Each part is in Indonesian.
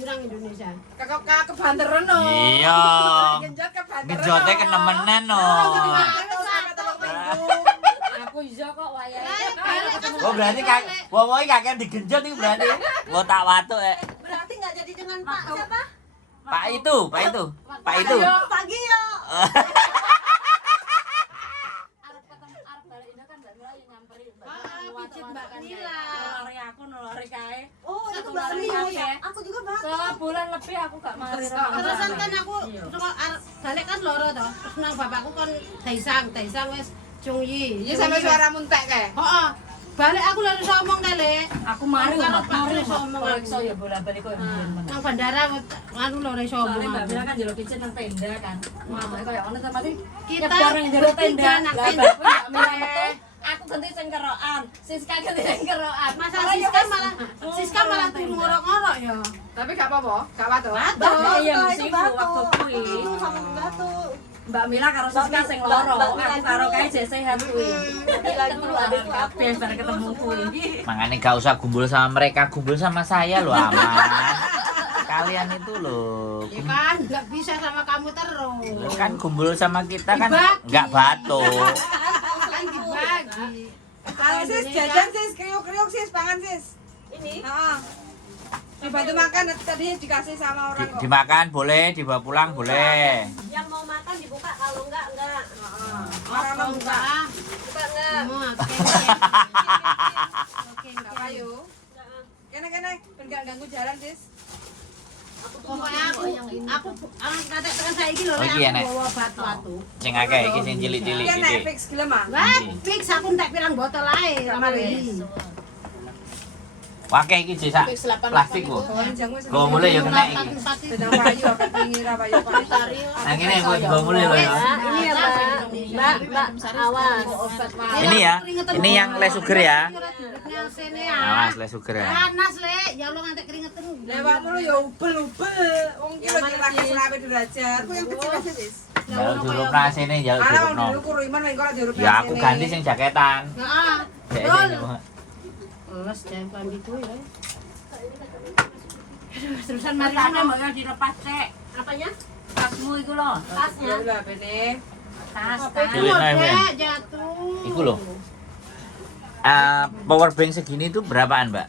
kurang Indonesia. Kakak kebanteran no. Iya. Genjot kebanteran. Genjote kenemenen no. Aku iso kok wayahe. Oh berarti wowoke kakek digenjot itu berarti. Gua tak watuk Berarti nggak jadi dengan Pak siapa? Pak itu. Pak Gio. Arep balik ini kan Mbak Mila yang nyamperin. Pijit Mbak Mila. Lari aku nulari kae. Oh, itu Mbak Mila ya. Aku juga batuk. Sebulan lebih aku gak mari. Terusan kan aku balik kan loro toh. Terus nang bapakku kon Daisang wis Jungyi. Iya sampe suara muntek kae. Heeh. Balik aku lari ngomong kali. Aku mari Karo kok Pak mari Kris ngomong kok aku. iso ya bola-balik kok mbiyen. Nang bandara anu lari ngomong. Soalnya Mbak Mila kan jero kitchen nang tenda kan. Mamane koyo ngono tapi Kita nyebar nang jero tenda. bertiga nang Lah tenda. Mbak Mila metu, aku ganti sing kerokan. Siska ganti sing kerokan. Masa Soalnya Siska malah turu ngorok-ngorok ya. Tapi gak apa-apa, gak watuk. Batuk ya mesti itu waktu batuk. kuwi. Itu sama batuk. Mbak Mila karo Siska sing loro, Mbak Mila aku karo kae jek sehat kuwi. Mila dulu, adikku kabeh bar ketemu kuwi. Makanya gak usah gumbul sama mereka, gumbul sama saya loh aman. Kalian itu loh. Ya kan nggak bisa sama kamu terus. Kan gumbul sama kita kan Dibagi. nggak batuk. Kan dibagi. Ayo sis, jajan sis, kriuk-kriuk sis, pangan sis. Ini. Heeh. Dibantu makan tadi dikasih sama orang kok. Dimakan boleh, dibawa pulang boleh. Yang mau makan dibuka, kalau enggak. Orang Oh, buka. enggak. Buka enggak? Oke. Gak payu. Kene-kene, ben gak ganggu jalan sis. Pokoknya aku kata tekan saiki lho Oh, lek iki enek. aku bawa batu-batu. Sing akeh iki sing cilik-cilik Iki nek iki. fix gelem ah. Lah, fix aku entek pirang botol ae Sama sama wis. iki. Wakeh iki jek sak plastik kok. Goncang wis. Go mulai ya kena iki. Sedang payu apa tinggi ra payu kok. Nah ngene kok go mulai lho ya. Ini ya Mbak, awas. Ini ya. Ini yang les sugar ya. Sini ya. Awas les sugar ya. Panas le, ya Allah ngantek keringetan. Lewatmu lu ya ubel-ubel. Wong ki lagi lagi selawe derajat. Ku yang kecil aja sis. Jaluk jurup nasine, jaluk Ana jurup wong no. dulu kuruiman wong kok dirup. Ya aku ganti sing jaketan. Heeh. Dek Betul. sing. Les jangan gitu ya. Terusan mari Ada ana mbak dilepas cek. Apanya? Tasmu iku lho. Tasnya. Ya lah bene. Tas. Cilik nae, Ben. jatuh. Iku lho. Power bank segini tuh berapaan, Mbak?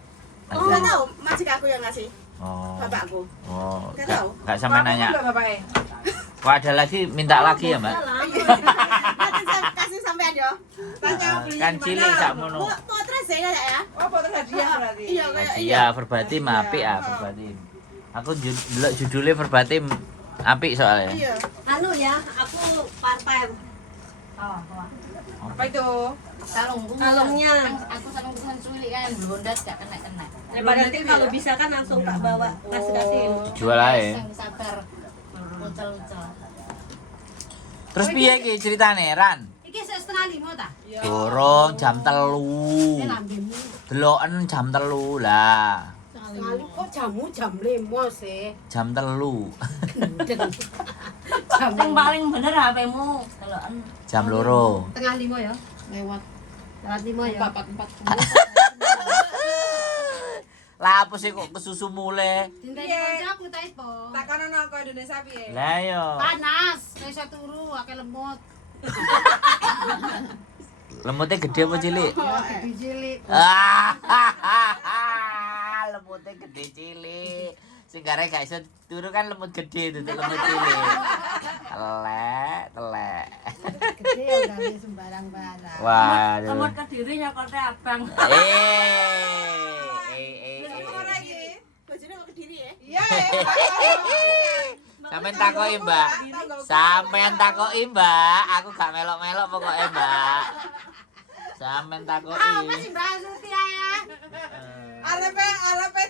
Oh, enggak tahu, majikan aku yang ngasih. Oh. Bapakku. Oh, Nggak nggak tahu. nggak sampai nanya. Bapake. Kok ada lagi minta lagi ya, Mbak? Nanti saya kasih sampean yo. Tanya beli Kan di cilik mana? sakmono. Potret saya ya. Oh, foto hadiah berarti. Iya, kayak Iya, verbatim apik ah, verbatim. Aku delok judulnya verbatim apik soalnya. Iya. Anu ya, aku part time. Oh, Apa itu? kalungku. Kalungnya. Aku sarung kusan suwi kan, blondat gak kena-kena. Daripada nanti kalau bisa kan langsung tak bawa kasih. Jual aja. Yang sabar. Ucel-ucel. Terus piye iki ceritane, Ran? Iki 4:30 ta? Dorong jam 3. Lambemu. Deloken jam 3 lah. Sekali kok jamu jam 5 sih. Jam 3. Jam Sing paling bener HP-mu. Deloken. Jam 2. tengah 5 ya. Lewat 5 ya. 4:40. Lah apa sih kok kesusu mule? Dinten Piye? kancaku ta ipo. Takonono kok Indonesia piye? Lah yo. Panas, ora iso turu, akeh lemut. Lemutnya gede apa cilik? Ya gede cilik. Lemutnya gede cilik. Sing gare gak iso turu kan lemut gede itu lemut cilik. Telek. Gede ya ora sembarang barang. Waduh. Lemot Kediri nyokote abang. Ora iki. Bojone kok Kediri ya? Iya. Sampeyan takoki, Mbak. Sampeyan takoki, Mbak. Aku gak melok-melok pokoke, Mbak. Sampeyan takoki. Apa sih Mbak Suti ya? Arepe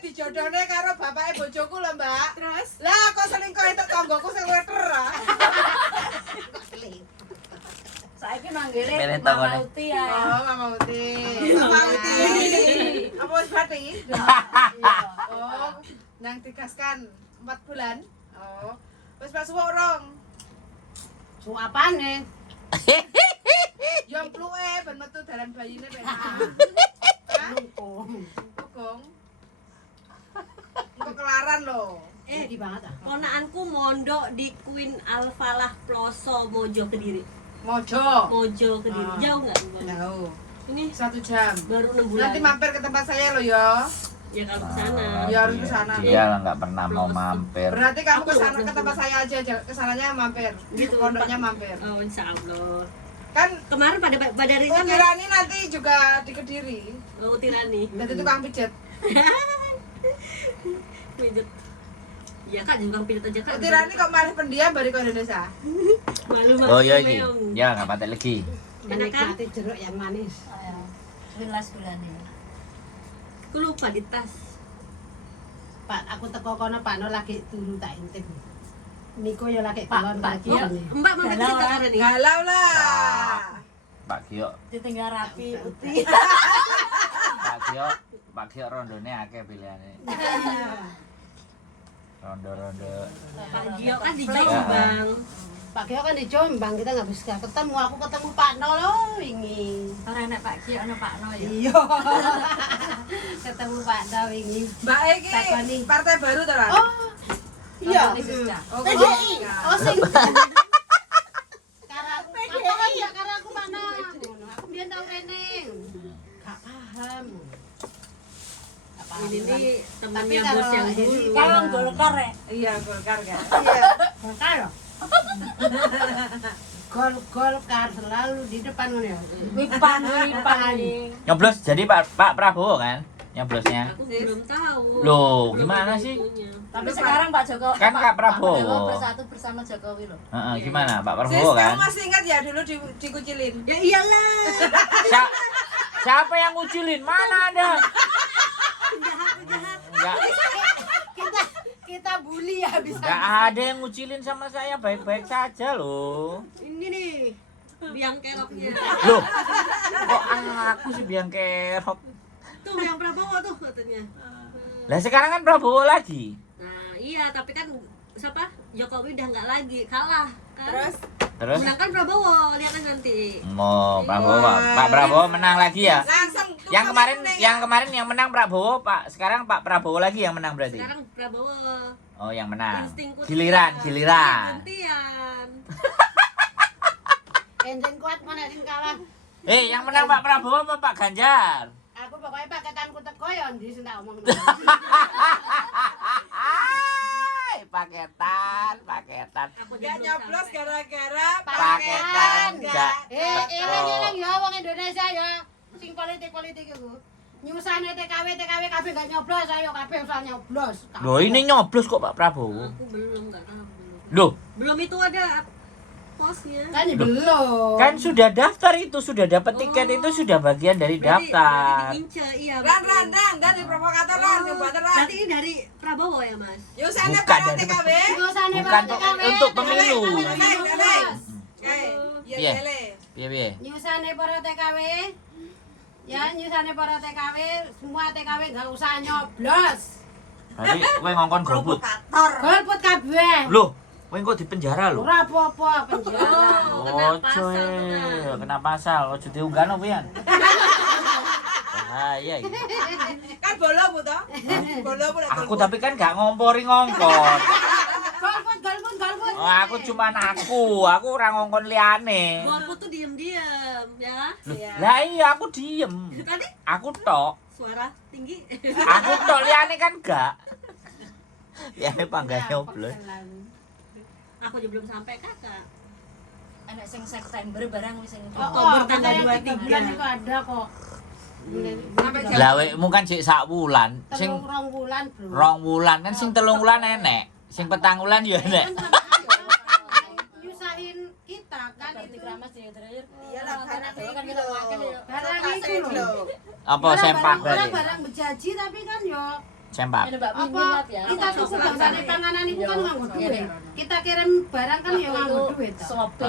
dijodohne karo bapake bojoku lho, Mbak. Terus? Lah kok selingkuh entuk tanggoku sing weter ah. Saiki manggile Milih Mama tongone. Uti ya. Oh, Mama Uti. Mama Uti. Apa wis mati? Oh, nang dikaskan 4 bulan. Oh. Wis pas urung. Su apane? Yo empluke ben metu dalan bayine penak. Lungkung. Kugong. Engko kelaran lho. Tinggi banget ah. Ponakanku mondok di Queen Al-Falah Ploso Mojo Kediri. Mojo. Mojo Kediri. Jauh enggak? Jauh. Ini 1 jam. baru 6 bulan. Nanti mampir ke tempat saya loh ya. Ya kalau ke sana. Ya, harus ke sana. Dia nggak pernah mau mampir. Berarti kamu Aku ke sana belum ke tempat saya aja, ke sananya mampir. Gitu, Pondoknya mampir. Oh, insya Allah. Kan Kemarin pada ringan ya. Tirani nanti juga di Kediri. Oh, Tirani. Jadi tukang pijet. Pijet. Ya kak, juga pijet aja kak. Tirani kok malah pendiam balik ke Indonesia. Malu-malu. Oh iya iki. meong. Ya nggak patek lagi. Menikmati jeruk yang manis. 11 bulan ya. Aku lupa di tas. Pak, aku teko kono Pak No lagi turu tak intip. Niko ya lagi Pak, kelon Pak, lagi. iya. Mbak mau Galau, cerita ah. hari nih. Galau lah. Pak Gio, Ditinggal rapi putih. Pak Gio rondone akeh pilihane. Rondo-rondo. Pak Gio kan di Ya. Jombang. Pak Gio kan di Jombang, kita nggak bisa ketemu. Aku ketemu Pak No loh wingi. Orang enak Pak Ki, ono Pak No ya. Iya. Ketemu Pak No wingi. Mbak Eki Takoni. partai baru tuh kan? Oh. Iya. Oh, PDI. enggak. Oh sing. Karena aku apa ya karena aku Pak No. Aku biyen tau rene. Gak paham. Gak paham. Ini nih temannya Tapi bos yang kalau dulu. ini- Kan Golkar ya. Iya, Golkar kan. Iya. Golkar loh. Golkar selalu di depan ngono ya. Wipan nih. Nyoblos jadi Pak Prabowo kan? Nyoblosnya. Aku belum tahu. Loh, Belum gimana ada sih? itunya. Tapi sekarang Pak Jokowi Kan Kak Prabowo. bersatu bersama Jokowi loh. Heeh, gimana Pak Sis, Prabowo kan? kamu masih ingat ya dulu dikucilin? Ya iyalah. Siapa yang ngucilin? Mana ada? Enggak, Kita bully ya bisa. enggak ada yang ngucilin sama saya, baik-baik saja loh. Ini nih biang keroknya. Loh, kok aku sih biang kerok? Tuh yang Prabowo tuh katanya. Lah sekarang kan Prabowo lagi. Nah iya tapi kan siapa Jokowi udah nggak lagi kalah kan. Terus? Menang kan Prabowo lihat kan nanti. Mau Prabowo, Pak Prabowo menang lagi ya? Langsung Yang kemarin yang menang Prabowo, Pak. Sekarang Pak Prabowo lagi yang menang berarti. Sekarang Prabowo. Oh, yang menang. Instingku Giliran. Gantian. Enjing kuat mana sing kalah. Yang menang Pak Prabowo apa Pak Ganjar? Aku pokoknya paketanku teko ya ndi sing tak omong. Paketan. Aku Gak belum nyoblos sampai. gara-gara Paketan. Enggak. Eling-eling ya wong Indonesia ya sing politik-politik iku. Nyusane TKW kabeh gak nyoblos, ayo kabeh usah nyoblos. Loh, ini nyoblos kok Pak Prabowo. Aku belum nggak tahu belum. Loh, Belum itu ada posnya. Kan belum. kan sudah daftar itu, sudah dapat tiket itu sudah bagian dari Berarti daftar. diince, iya. Ran, betul. dari provokator Ran, nyobater Ran. Berarti ini dari Prabowo ya mas? Yusane Bukan para dari- TKW. Nyusane Bukan TKW, untuk TKW, pemilu. kabeh Damai, gak damai. nyoblos. Iya, Iya. tele. Piye? Nyusane para TKW. Ya nyusane para TKW, semua TKW gak usah nyoblos. Berarti kowe ngongkon golput. Golput kabeh. Loh, kowe kok di penjara loh? Ora apa-apa penjara. Kena Ojo, pasal tuh, kan. kena pasal. Ojo diunggahno pian. Bahaya iki. Kan bolo bu toh? Bolo bu. Aku tapi kan gak ngompori ngongkon. Golput. Oh, aku cuman aku ora ngongkon liyane. Golput tuh diem-diem ya. Lah iya aku diem. Tadi Aku tok. suara tinggi. Aku tok liyane kan gak. Liyane panggah nyoblos. Aku juga belum sampai kakak. Anak sing September barang wis sing Oktober tanggal 23. bulan itu ada kok. Lah wekmu kan sik sak wulan, sing Rong bulan, Bro. rong wulan kan sing 3 wulan enek. Sing 4 wulan ya enek. Nyusahin kita kan berarti itu. keramas ya terakhir. Iyalah, Anak barang dewe kan iki kita lho. makan ya. Barang itu loh. Apa Orang sempak barang- berarti? orang barang berjanji tapi kan yo Sempak. Ini Mbak Mimin apa lihat ya. kita tuku bangsane panganan itu kan nganggo duit. Kita kirim barang kan ya nganggo duit. toh. Sopi.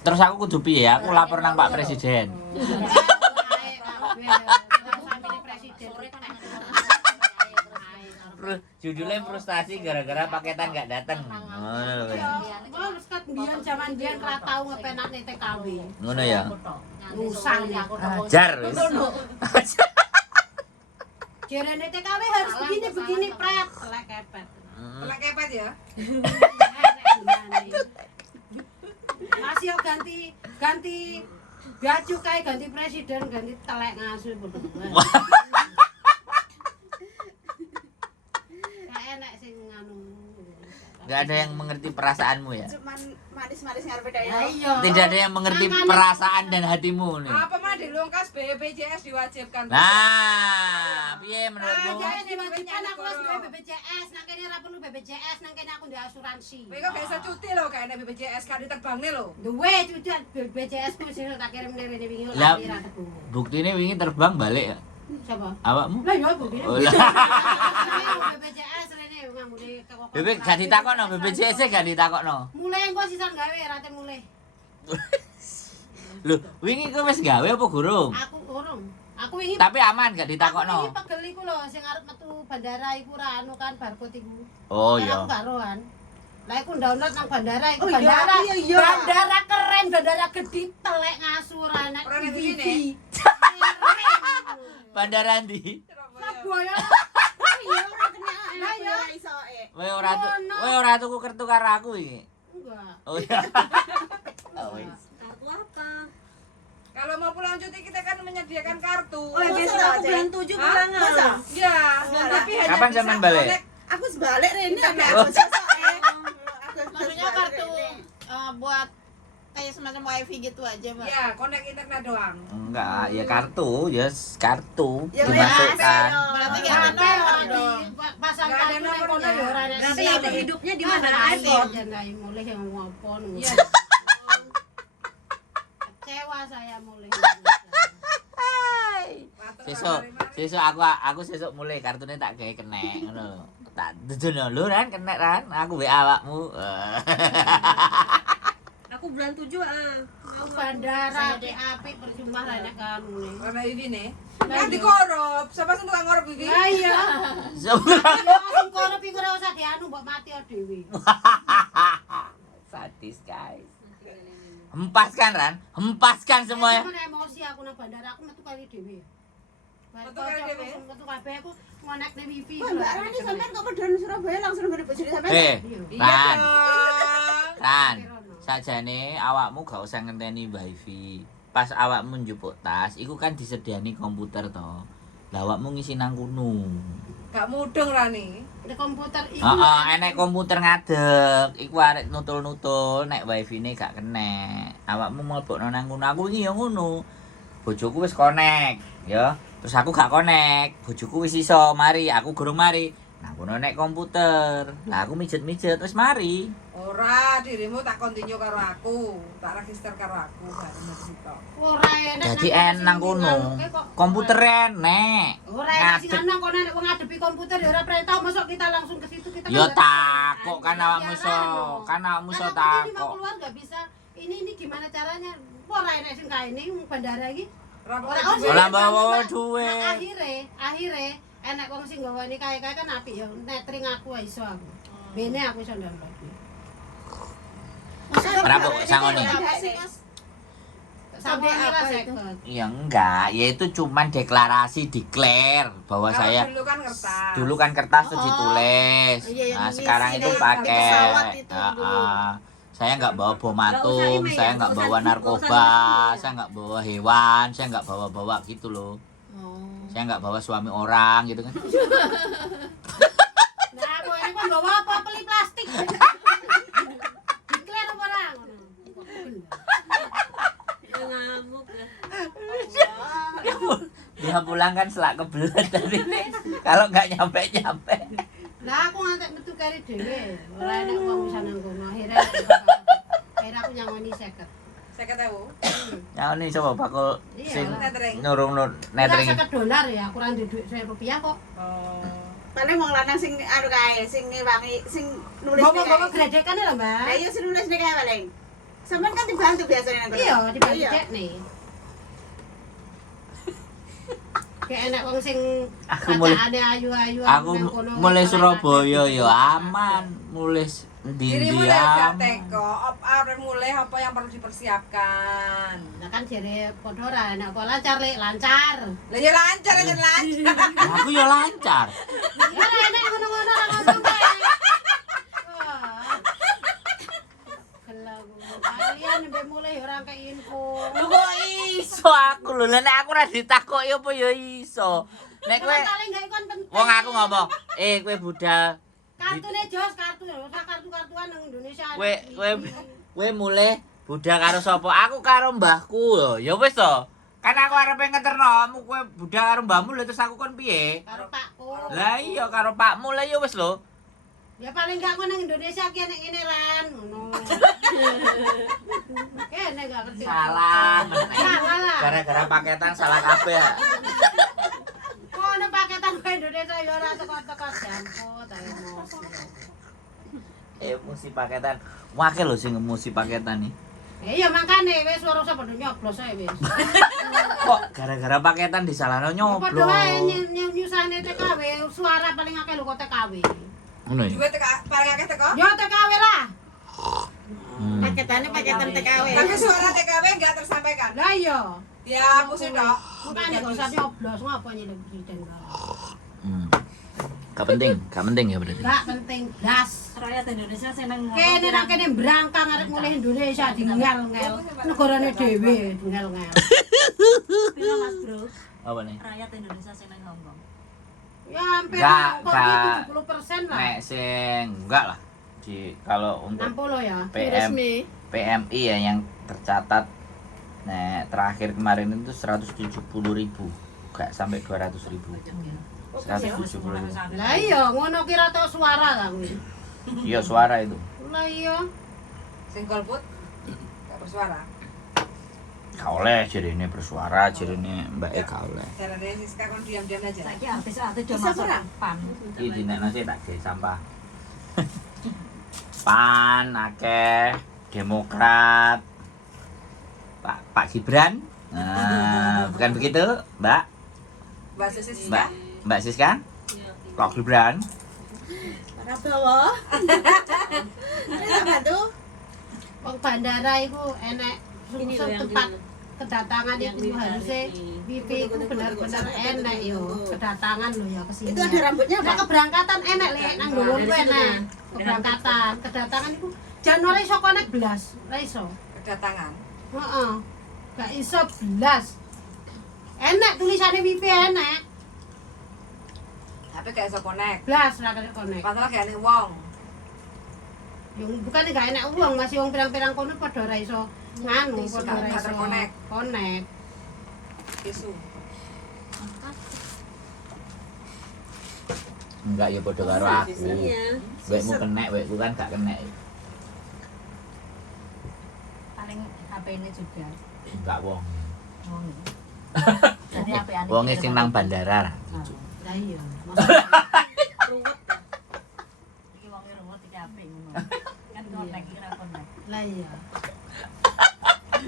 Terus aku kudu piye ya? Aku lapor nang Pak Presiden. Judulnya frustasi gara-gara paketan gak dateng. Ngono lho. Terus kan biyen zaman biyen ra tau ngepenakne TKW. Ngono ya. Usang ya. Ajar wis. Jarene TKW harus begini pret, telek kepet. mepet ya. Masih yo ganti bea cukai, ganti presiden, ganti telek ngasu berdua. Gak enak sing nganu. Gak ada yang mengerti perasaanmu ya? Cuman manis-manis ngarepe dhewe. Ya iya. Tidak ada yang mengerti perasaan dan hatimu nih. Apa mah dilungkas BPJS diwajibkan. Nah, piye Nah, menurutmu? jadi diwajibkan aku harus duwe BPJS, nang kene ora perlu BPJS, nang kene aku duwe asuransi. Kowe kok gak iso cuti lho kayak BPJS kan diterbangnya lho. Duwe cucian BPJS ku sing tak kirim rene wingi Lah, ora ketemu. buktine wingi terbang balik ya? Siapa? Awakmu? Lah yo bukti. Oh, lah. BPJS rene ngambune kok. Bebek gak ditakokno, BPJS gak ditakokno. Mulai engko sisan gawe rate mulai. Lho, wingi kowe wis gawe apa gurung? Aku urung. Aku wingi Tapi aman gak Aku ditakokno. wingi pegel iku lho sing arep metu bandara iku ora anu kan barcode iku. Oh Kan iya. aku baroan. Lah iku download nang bandara iku Oh, iya, bandara. iya, iya. Bandara keren, bandara gede telek ngasuh ora enak Ora enak TV. TV. Bandara ndi? Surabaya. Iya ora kena. Lah ya. Kowe ora tuku kertu karo aku iki. Enggak. Oh iya. Oh, wis. Kartu apa? Kalau mau pulang cuti kita kan menyediakan kartu. Oh, ya biasa aku bulan 7 pulangan. Iya, tapi hanya Kapan bisa zaman balik? connect Aku sebalik Rene internet. aku sosok Maksudnya kartu buat kayak semacam wifi gitu aja, Mbak. Iya, connect internet doang. Enggak, ya kartu, kartu Ya, dimasukkan. Berarti Kayak kayak apa apa di dong? pasang Nggak ada kartu nang kono nomornya. ya ora enak. Berarti siap. hidupnya di mana? Ada iPhone. jangan mulai yang ngopo nunggu. Iya. Kecewa saya mulai. Sesuk aku sesuk mulai kartune tak gawe kenek ngono. Tak dudono lho Ran kenek Ran, aku WA awakmu. Aku bulan 7 Bandara api percuma ra enak kan mulai. Karena ini nih. Nanti korup, siapa sih tukang korup ini? Lah iya. Sebenarnya Ya sing korup iku ora usah dianu mbok mati dhewe. sadis guys. Hempaskan Ran, hempaskan semuanya. Aku emosi aku nang bandara aku metu kali dhewe. Metu kali dhewe? Metu kabeh aku ngonek ning wifi. Wah, Mbak Rani sampean kok medhon Surabaya langsung ngene bojone sampean. Iya Ran, dong. Ran. Sajane awakmu gak usah ngenteni wifi. Pas awakmu njupuk tas, iku kan disediani komputer to. Lah awakmu ngisi nang kono. Gak mudeng Rani. Di komputer iku. Heeh, enek komputer ngadeg, iku arek nutul-nutul, nek wifi-ne gak kenek. Awakmu mlebokno nang kono. Aku iki ya ngono. Bojoku wis connect, ya. Terus aku gak connect. Bojoku wis iso mari, aku gurung mari. Nang kono nek komputer. Lah aku mijet-mijet wis mari. Ora, dirimu tak continue karo aku, tak register karo aku bareng situ. Ora enak. Jadi nang kono. Komputer enek. Ora enak sing Ngadeg. nang kono nek wong ngadepi komputer ya ora perintah mosok kita langsung ke situ kita. Ya nggak takok bisa. kan awakmu iso, Siaran, kan awakmu iso Kan aku jadi mau takok. keluar nggak bisa. Ini gimana caranya? Ora enak sing kae ini bandara iki. Ora Ora pakai sih, Ora duit. bawa Nah, duit. akhire enek wong sing gawani kae-kae kan apik ya. Netring aku wae iso aku. Bene aku iso download. Berapa kok sangone? Sampai apa apa itu? Ya enggak, ya itu cuman deklarasi declare bahwa Kalau saya dulu kan kertas. dulu kan kertas tuh Oh. ditulis. Iya, yang Nah, ngisi sekarang deh, itu di pakai. pesawat itu Ah, dulu. ah. Saya nggak bawa bom Nggak usah atom, email, saya nggak nggak bawa usah narkoba, email. saya nggak bawa hewan, saya nggak bawa-bawa gitu loh. Saya nggak bawa suami orang gitu kan. Nah, aku ini kan bawa apa? Beli plastik. Declare apa orang? ngamuk ya. Dia pulang kan selak kebelet tadi. Kalau nggak nyampe. Lah aku ngantek metu kari dhewe. Ora enak wong bisa nang kono. Akhirnya aku nyangoni 50. 50.000. Nah ini coba bakul Iya, sing lah. Netering. nurung netering. $50 ya, kurang di duit $1 kok. Oh. Paling wong lanang sing anu kae, sing ngewangi, sing nulis Bawa-bawa gredekan lho, Mbak. Lah iya sing nulis kae paling. Sampeyan kan dibantu biasanya nang kono. Iya, dibantu Iya. cek nih. Kayak enak wong sing Aku mulai- bacaane ayu-ayu Aku nang kono, mulai ngelak-ngelak. Surabaya ya aman, mulai Dirimu ndi udah aman. teko, apa mulai apa yang perlu dipersiapkan. Nah kan jare padha ora enak kok lancar lek lancar. Lah ya lancar aja lancar. Lah, aku ya lancar. Ya ora enak ngono-ngono ora ngomong kae. lho. Lah nek aku ora ditakoki apa ya iso. Nek kowe paling gak ikon penting. wong aku ngomong, kowe budal Kartune jos kartu lho, sak kartu-kartuan nang Indonesia. kowe mulai budal karo sapa? Aku karo mbahku lho. Ya wis to. Kan aku arepe ngeterno, kowe budal karo mbahmu lho terus aku kon piye? Karo pakku. Lah iya karo pakmu lah ya wis lho. Ya paling gak nang Indonesia ki nek ngene lan ngono. Kene gak ngerti. Salah. Salah lah. Gara-gara paketan salah kabeh ya. Kono paketan ke Indonesia ya ora teko-teko jamput ae emosi. Musi paketan. Wake lho sing musi paketan nih. Iya makane wis ora usah padha nyoblos ae wis. Kok gara-gara paketan disalahno Padha nyoblos. wae nyusane TKW, suara paling akeh lho kok TKW. Ngono ya. Juga paling akeh teko. Ya TKW lah. Paketannya paketan TKW. Tapi suara TKW enggak tersampaikan. Lah iya. Ya, aku sih dok. Makane kok usah nyoblos ngapa nyelek presiden barang. Gak penting ya berarti. Gak penting blas. Rakyat Indonesia seneng Kene ra kene brangkang arep mulih Indonesia dingel-ngel. Negarane dhewe dingel-ngel. Piro Mas Bro? Apa nih? Rakyat Indonesia seneng Hongkong. Ya hampir Gak, kok gak. 70% lah. Nek sing enggak lah. Kalau untuk 60 ya. PMI ya yang tercatat terakhir kemarin itu 170.000. Gak sampai 200.000. 170.000. Lah iya ngono kira tau suara lah kuwi. Iya suara itu. Lah iya. Sing golput enggak bersuara. Gak oleh jadi ini bersuara, jadi ini Mbak gak oleh. Caranya Siska kon diam-diam aja. Saiki artis-artis do Bisa masuk perang? pan. Iki dinekno sih tak gawe sampah. PAN akeh, Demokrat. Pak Gibran. Nah, bukan begitu, Mbak? Mbak Susi Siska. Mbak Siska? Pak Gibran. Prabowo. Ini apa tuh? Wong bandara iku enek Ini loh yang tempat di- kedatangan yang itu harusnya di- VIP itu benar-benar enek yo kedatangan lo ya kesini. Itu ada rambutnya Nah, apa? keberangkatan enek lek nang Nah, nggon di kuwi situ enek. kan. Keberangkatan, kedatangan itu Januari iso konek blas, ora iso. Kedatangan. Heeh. Gak iso blas. Enek tulisannya VIP enek, Tapi gak iso connect. blas ora kena konek. Masalah gak enek wong. Yang bukan gak enek uang, masih wong pirang-pirang kono padha ora iso nganu, padha ora gak iso terkonek. konek. Isu. Enggak ya padha karo aku. Wekmu kena, wekku kan gak kena. Paling HP ini juga. Enggak wong. Wong. Jadi HP ane. Wonge sing nang bandara lah. Lah iya. Iki wonge ruwet iki HP ngono. Kan konek iki ra konek. Lah iya.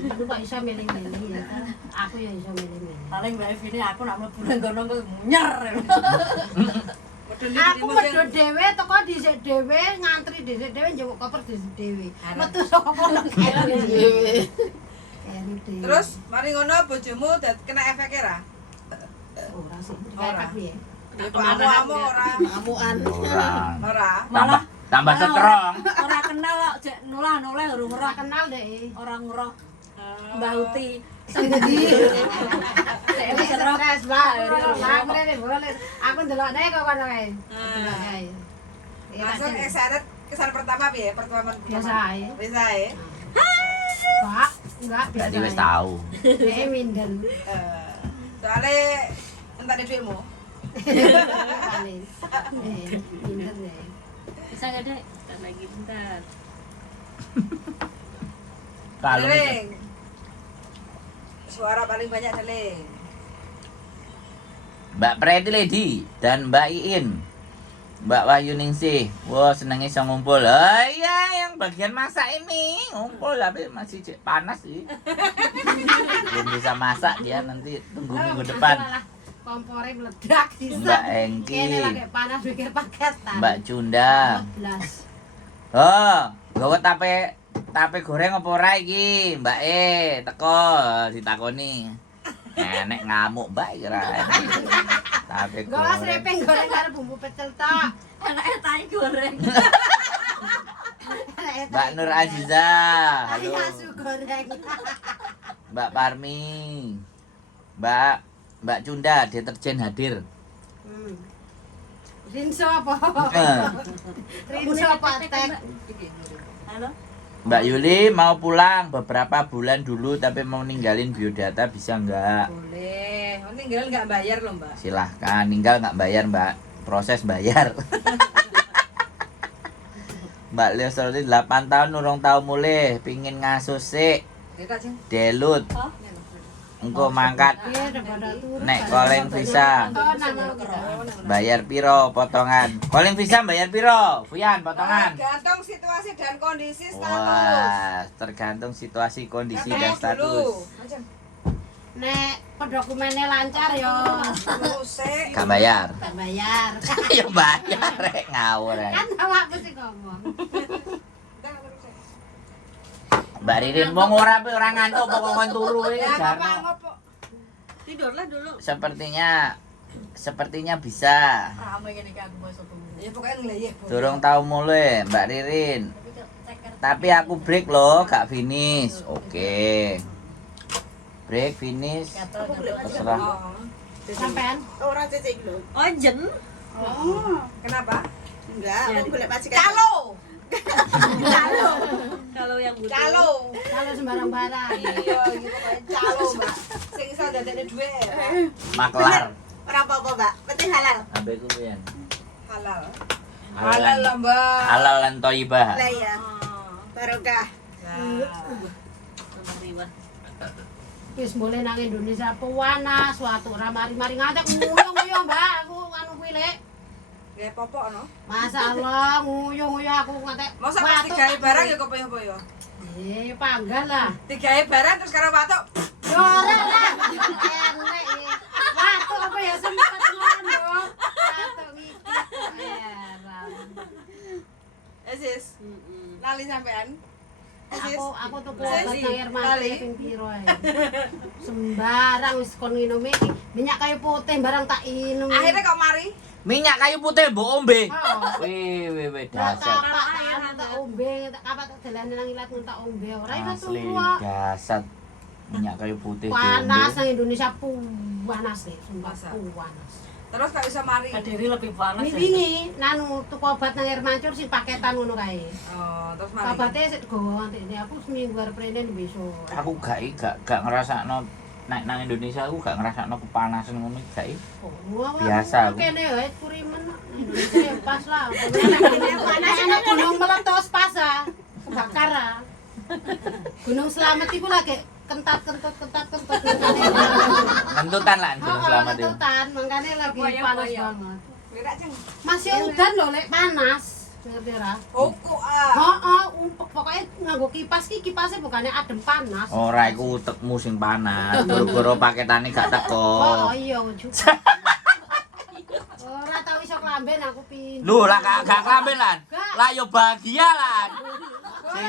Aku kok iso milih-milih ya kan. Aku ya iso milih-milih. Paling Mbak Evi ini aku nak mlebu nang kono kok munyer. Aku medhot dhewe teko dhisik dhewe ngantri dhisik dhewe njupuk koper dhisik dhewe. Metu saka kono keri dhewe. Keri dhewe. Terus mari ngono bojomu kena efek ra? ora sih. Ora. Kayak piye? Amu ora. Amuan. Ora. Malah Tambah setrong. ora kenal kok cek nulah-nulah urung Ora ora kenal deh. orang ngeroh Mbah Uti. Wis stres lah. Lah mrene boleh. Aku ndelok nae kok kono kae. Ndelok kae. Iya, Langsung tak excited kesan pertama piye? Pertemuan biasa ae. Biasa ya. Pak, enggak biasa. Berarti wis tahu. Minden. Soalnya entar di duitmu. Paling. Minden deh. Bisa enggak, Dek? Bentar lagi bentar. Kalau Deling. Suara paling banyak Deling. Mbak Pretty Lady dan Mbak Iin. Mbak Wahyu Ningsih. Wah, seneng iso ngumpul. Oh iya, yang bagian masak ini ngumpul tapi masih panas sih. Belum bisa masak dia, nanti tunggu minggu depan. Kompornya meledak di Mbak Engki. Kene lagi panas pikir paketan. Mbak Cunda. 14. Oh, gawe tape goreng apa ora iki? Mbak teko ditakoni. Enek ngamuk Mbak kira. Tape Gawa goreng. serepeng goreng karo bumbu pecel tok. Enake tai goreng. Mbak Nur Aziza. Halo. Halo. Asu goreng. Mbak Parmi. Mbak Cunda deterjen hadir. Rinso apa? Rinso apa tek? Halo. Mbak Yuli mau pulang beberapa bulan dulu tapi mau ninggalin biodata bisa nggak? Boleh. Oh, tinggal nggak bayar loh, Mbak. Silahkan, ninggal nggak bayar Mbak. Proses bayar. Mbak Leo Soldi 8 tahun urung tau mulih, pingin ngasuh sik. Kita Cing. Delut. Engko mangkat Iya, daripada turun. nek calling visa. Oh, nama kita. Bayar piro potongan? Calling visa bayar piro? Fuyan potongan. Tergantung situasi dan kondisi status. Wah, tergantung situasi, kondisi dan status. Nek dokumennya lancar yo. Sik. Gak bayar. Tak bayar. Ya bayar rek ngawur rek. Kan awakmu sih ngomong. Mbak Ririn wong ora pe ora ngantuk pokok kon turu iki Ya, jarno. ngopo. Tidurlah dulu. Sepertinya bisa. Ramai gini kan aku masuk tunggu. Ya pokoknya ngelih. Durung tau mulai Mbak Ririn. Tapi aku break loh, gak finish. Oke. Break finish. Terserah. Sampean Orang cecek lho. Oh, jen. Oh, Kenapa? enggak, aku boleh majikan. Calo. Kalau yang butuh. Calo. kalau sembarang barang. Iya, gitu pokoknya calo, Mbak. Sing iso dadekne dhuwit. Maklar. Ora apa-apa, Mbak. Penting halal. Ambek ku pian? Halal. Halal. Halal lah, Mbak. Halal lan thayyibah. Lah ya, barokah. Nomor riwet. Wis boleh nang Indonesia panas, suatu ora mari-mari ngatek nguyuh-nguyuh Mbak, aku anu kuwi lek. Ya popok no. Masalah nguyuh-nguyuh aku ngatek. Masa pas digawe barang ya kepoyo-poyo. Panggal lah. Digawe barang terus karo watuk. Yo ora lah. Enek iki. Watuk apa ya sempet ngono. Watuk iki. Heran. Esis. Lali sampean. Aku tuku Saya obat sih, nang air mati kali. ping piro ae. Sembarang wis kon nginum iki minyak kayu putih barang tak inum. Akhirnya kok mari. Minyak kayu putih mbok ombe. Oh. Wih Tak dasar. kapak tak ombe, tak kapak tak dalane nang ilat tak ombe. Ora iso Asli turu. kok. dasar. Minyak kayu putih Panas diombe. nang Indonesia panas deh, sumpah Masa? panas. Terus gak bisa mari. Kadiri lebih panas. Ini wingi nanu tuku obat nang air mancur sing paketan ngono kae. Oh, terus mari. Obatnya sik gowo antene aku seminggu arep rene besok. Aku gak ngerasakno nek nang Indonesia aku gak ngerasakno kepanasan ngono gak. Biasa aku. Kene wae kurimen Indonesia ya pas lah. Panas gunung meletus pas ah. Kebakar ah. Gunung Slamet iku lagi kentat-kentut. Kentutan lah gunung selamat itu. Kentutan, makanya lagi panas banget. Mira Ceng. Masih udan loh lek panas. Ngerti ora? Koko ah. Heeh, pokoknya nganggo kipas ki kipasnya bukannya adem panas. Ora iku utekmu sing panas. Gara-gara paketane gak teko. Oh iya juga. Ora tau iso klamben aku pin. Lho lah gak klamben lan. Gak. Lah yo bahagia lan.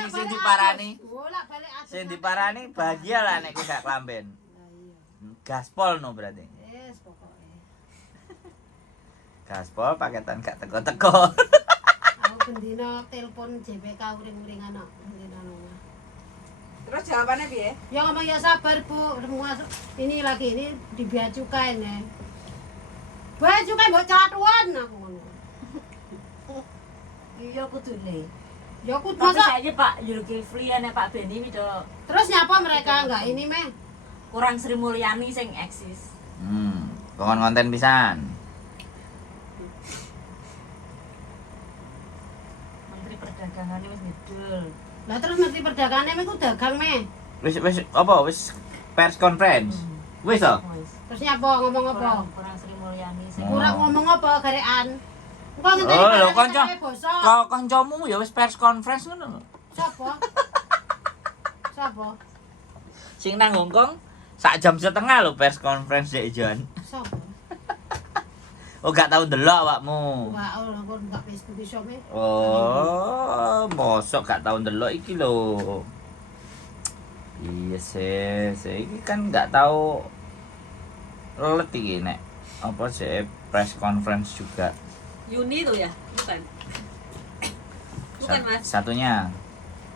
Sing diparani. Bolak balik adem. Sing diparani bahagia lah nek gak klamben. Gaspol no berarti. Yes, pokoknya. Gaspol paketan gak teko-teko. Aku bendina telepon JPK uring-uringan kok. Terus jawabannya piye? Ya ngomong ya sabar Bu, ini lagi ini di bea cukai nih. Bea cukai mbok catuan aku ngono. Iya kudune. Ya aku Tapi masa saiki Pak Zulkifli nek Pak Beni itu terus nyapa mereka enggak ini meh? kurang Sri Mulyani sing eksis. Kongon konten pisan. Menteri Perdagangan wis ngidul. Lah terus Menteri Perdagangan meh ku dagang meh. Wis apa wis pers conference. Wis to? Wis. Terus nyapa ngomong apa? Kurang Sri Mulyani sing Kurang ngomong apa garekan? Engko ngenteni Oh, lho, barang kanca. sampe bosok. Kok kancamu ya wis pers conference ngono. Sopo? Sopo? Sing nang Hongkong sak jam setengah lho pers conference Dek Jon. Sopo? Oh gak tau ndelok awakmu. Wah, ora kok enggak Facebook iso meh. Oh, mosok gak tau ndelok iki lho. Iya sih, iki kan gak tau lelet iki nek apa sih press conference juga. Yuni tuh ya? Bukan. Bukan Mas. Satunya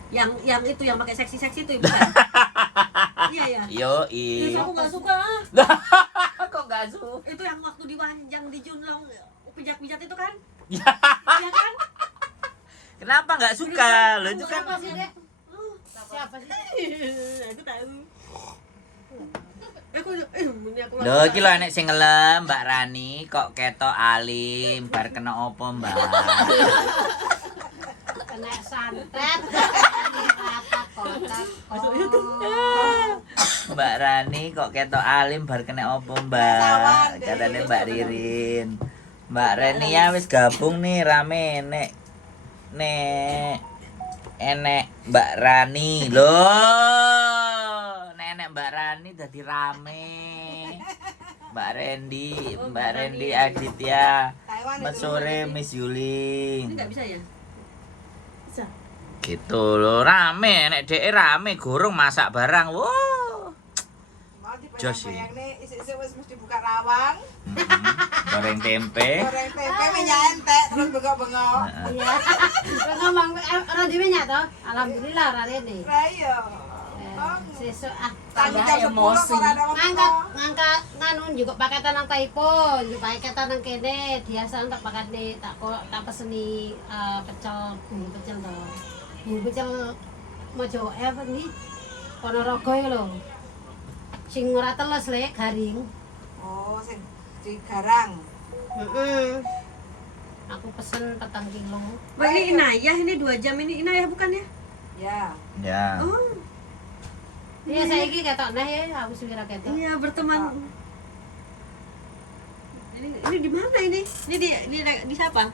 Yang itu yang pakai seksi-seksi itu bukan. Iya ya. Yoi. Aku nggak suka. Kok gak suka? Itu yang waktu di Wanjang di Junlong pijat-pijat itu kan? Ya. Iya kan? Kenapa nggak suka? Lo itu kan Siapa sih, Dek? Siapa sih? Aku tahu. Aku Loh, iki lho nek sing ngelem Mbak Rani kok ketok alim, bar kena opo, Mbak? Kena santet. Rata kotak. Mbak Rani kok ketok alim bar kena opo, Mbak? Katanya Mbak Ririn. Mbak Reni ya wis gabung nih rame nek enek Mbak Rani. Loh, nek Mbak Rani dadi rame. Mbak Rendi Aditya. Selamat sore Miss Yuli. Ini nggak bisa ya? Gitu loh, rame nek dhek rame gorong masak barang. Wow. Mau Jos sih. dibayang-bayang nih, isi-isi wis mesti buka rawang, Goreng tempe. goreng tempe, minyak entek, terus bengok-bengok. Iya. Terus ngomong ora diminyak to? Alhamdulillah ora rene. Lah iya. Sesuk Tanggung jam 10 kok ora ada ngangkat ngomong. nganu juga paketan nang Taipo, juga paketan nang kene, biasa tak paket tak peseni pecel, bumbu pecel to. Bumbu pecel mojo apa nih? Ponorogo ya lho. Sing ora teles le, garing. Oh, sing digarang. Aku pesen 4 kilo. Mbak, ini Inayah, ini 2 jam ini Inayah bukan ya? Ya. Ya. Oh, Iya saiki ketok nah ya, aku suwira ketok. iya berteman. Ini di mana ini? Ini di siapa?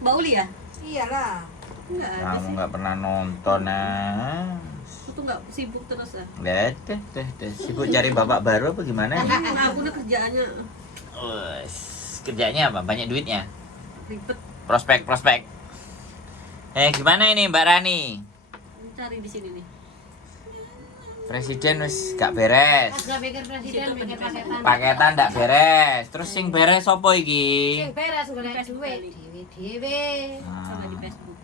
Mbak Uli ya? Iyalah. Enggak ada Kamu sih. nggak pernah nonton Aku tuh nggak sibuk terus ya. Deh. Sibuk cari bapak baru apa gimana? Nah, aku udah kerjaannya Wes, kerjanya apa? Banyak duitnya. ribet. Prospek. Gimana ini Mbak Rani? Cari di sini nih. Presiden wis gak beres. Pas gak pikir presiden mikir paketan. Paketan ndak beres. Terus sing beres sopo iki? Sing beres golek duit dhewe-dhewe. Sama di Ah, Facebook.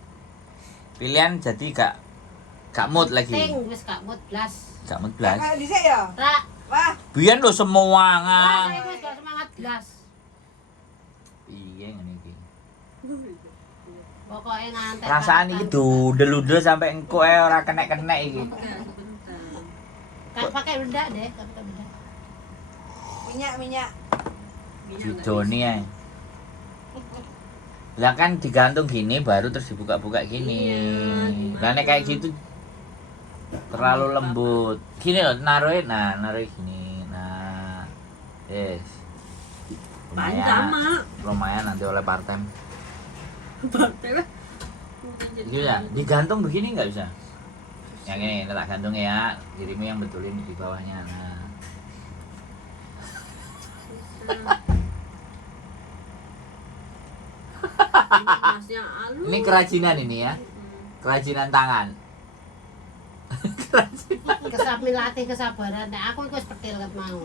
pilihan jadi gak mood lagi. Sing wis gak mood blas. Gak mood blas. Kayak dhisik ya. Ra, Wah, Biyen lho semua saya wis gak semangat blas. Iya ngene iki. Pokoknya ngantek. Perasaan iki dudel-dudel sampai engko ae ora kenek-kenek iki. Enggak, sebentar. Kan pakai bedak deh, kan pakai bedak. minyak. Minyak nggak Jidoni ae. Lah kan digantung gini baru terus dibuka-buka gini. Iya, Lah nek kayak gitu terlalu lembut. Gini loh, naruhin gini. Nah. Yes. Panjang mak. Lumayan nanti oleh part time. Partai lah. Gitu ya, digantung begini nggak bisa. Yang ini letak gantung ya, dirimu yang betulin di bawahnya. Nah. Masnya alus. Ini kerajinan ini ya, kerajinan tangan. Kesapi latih kesabaran. Nek aku iku wis petil ket mau.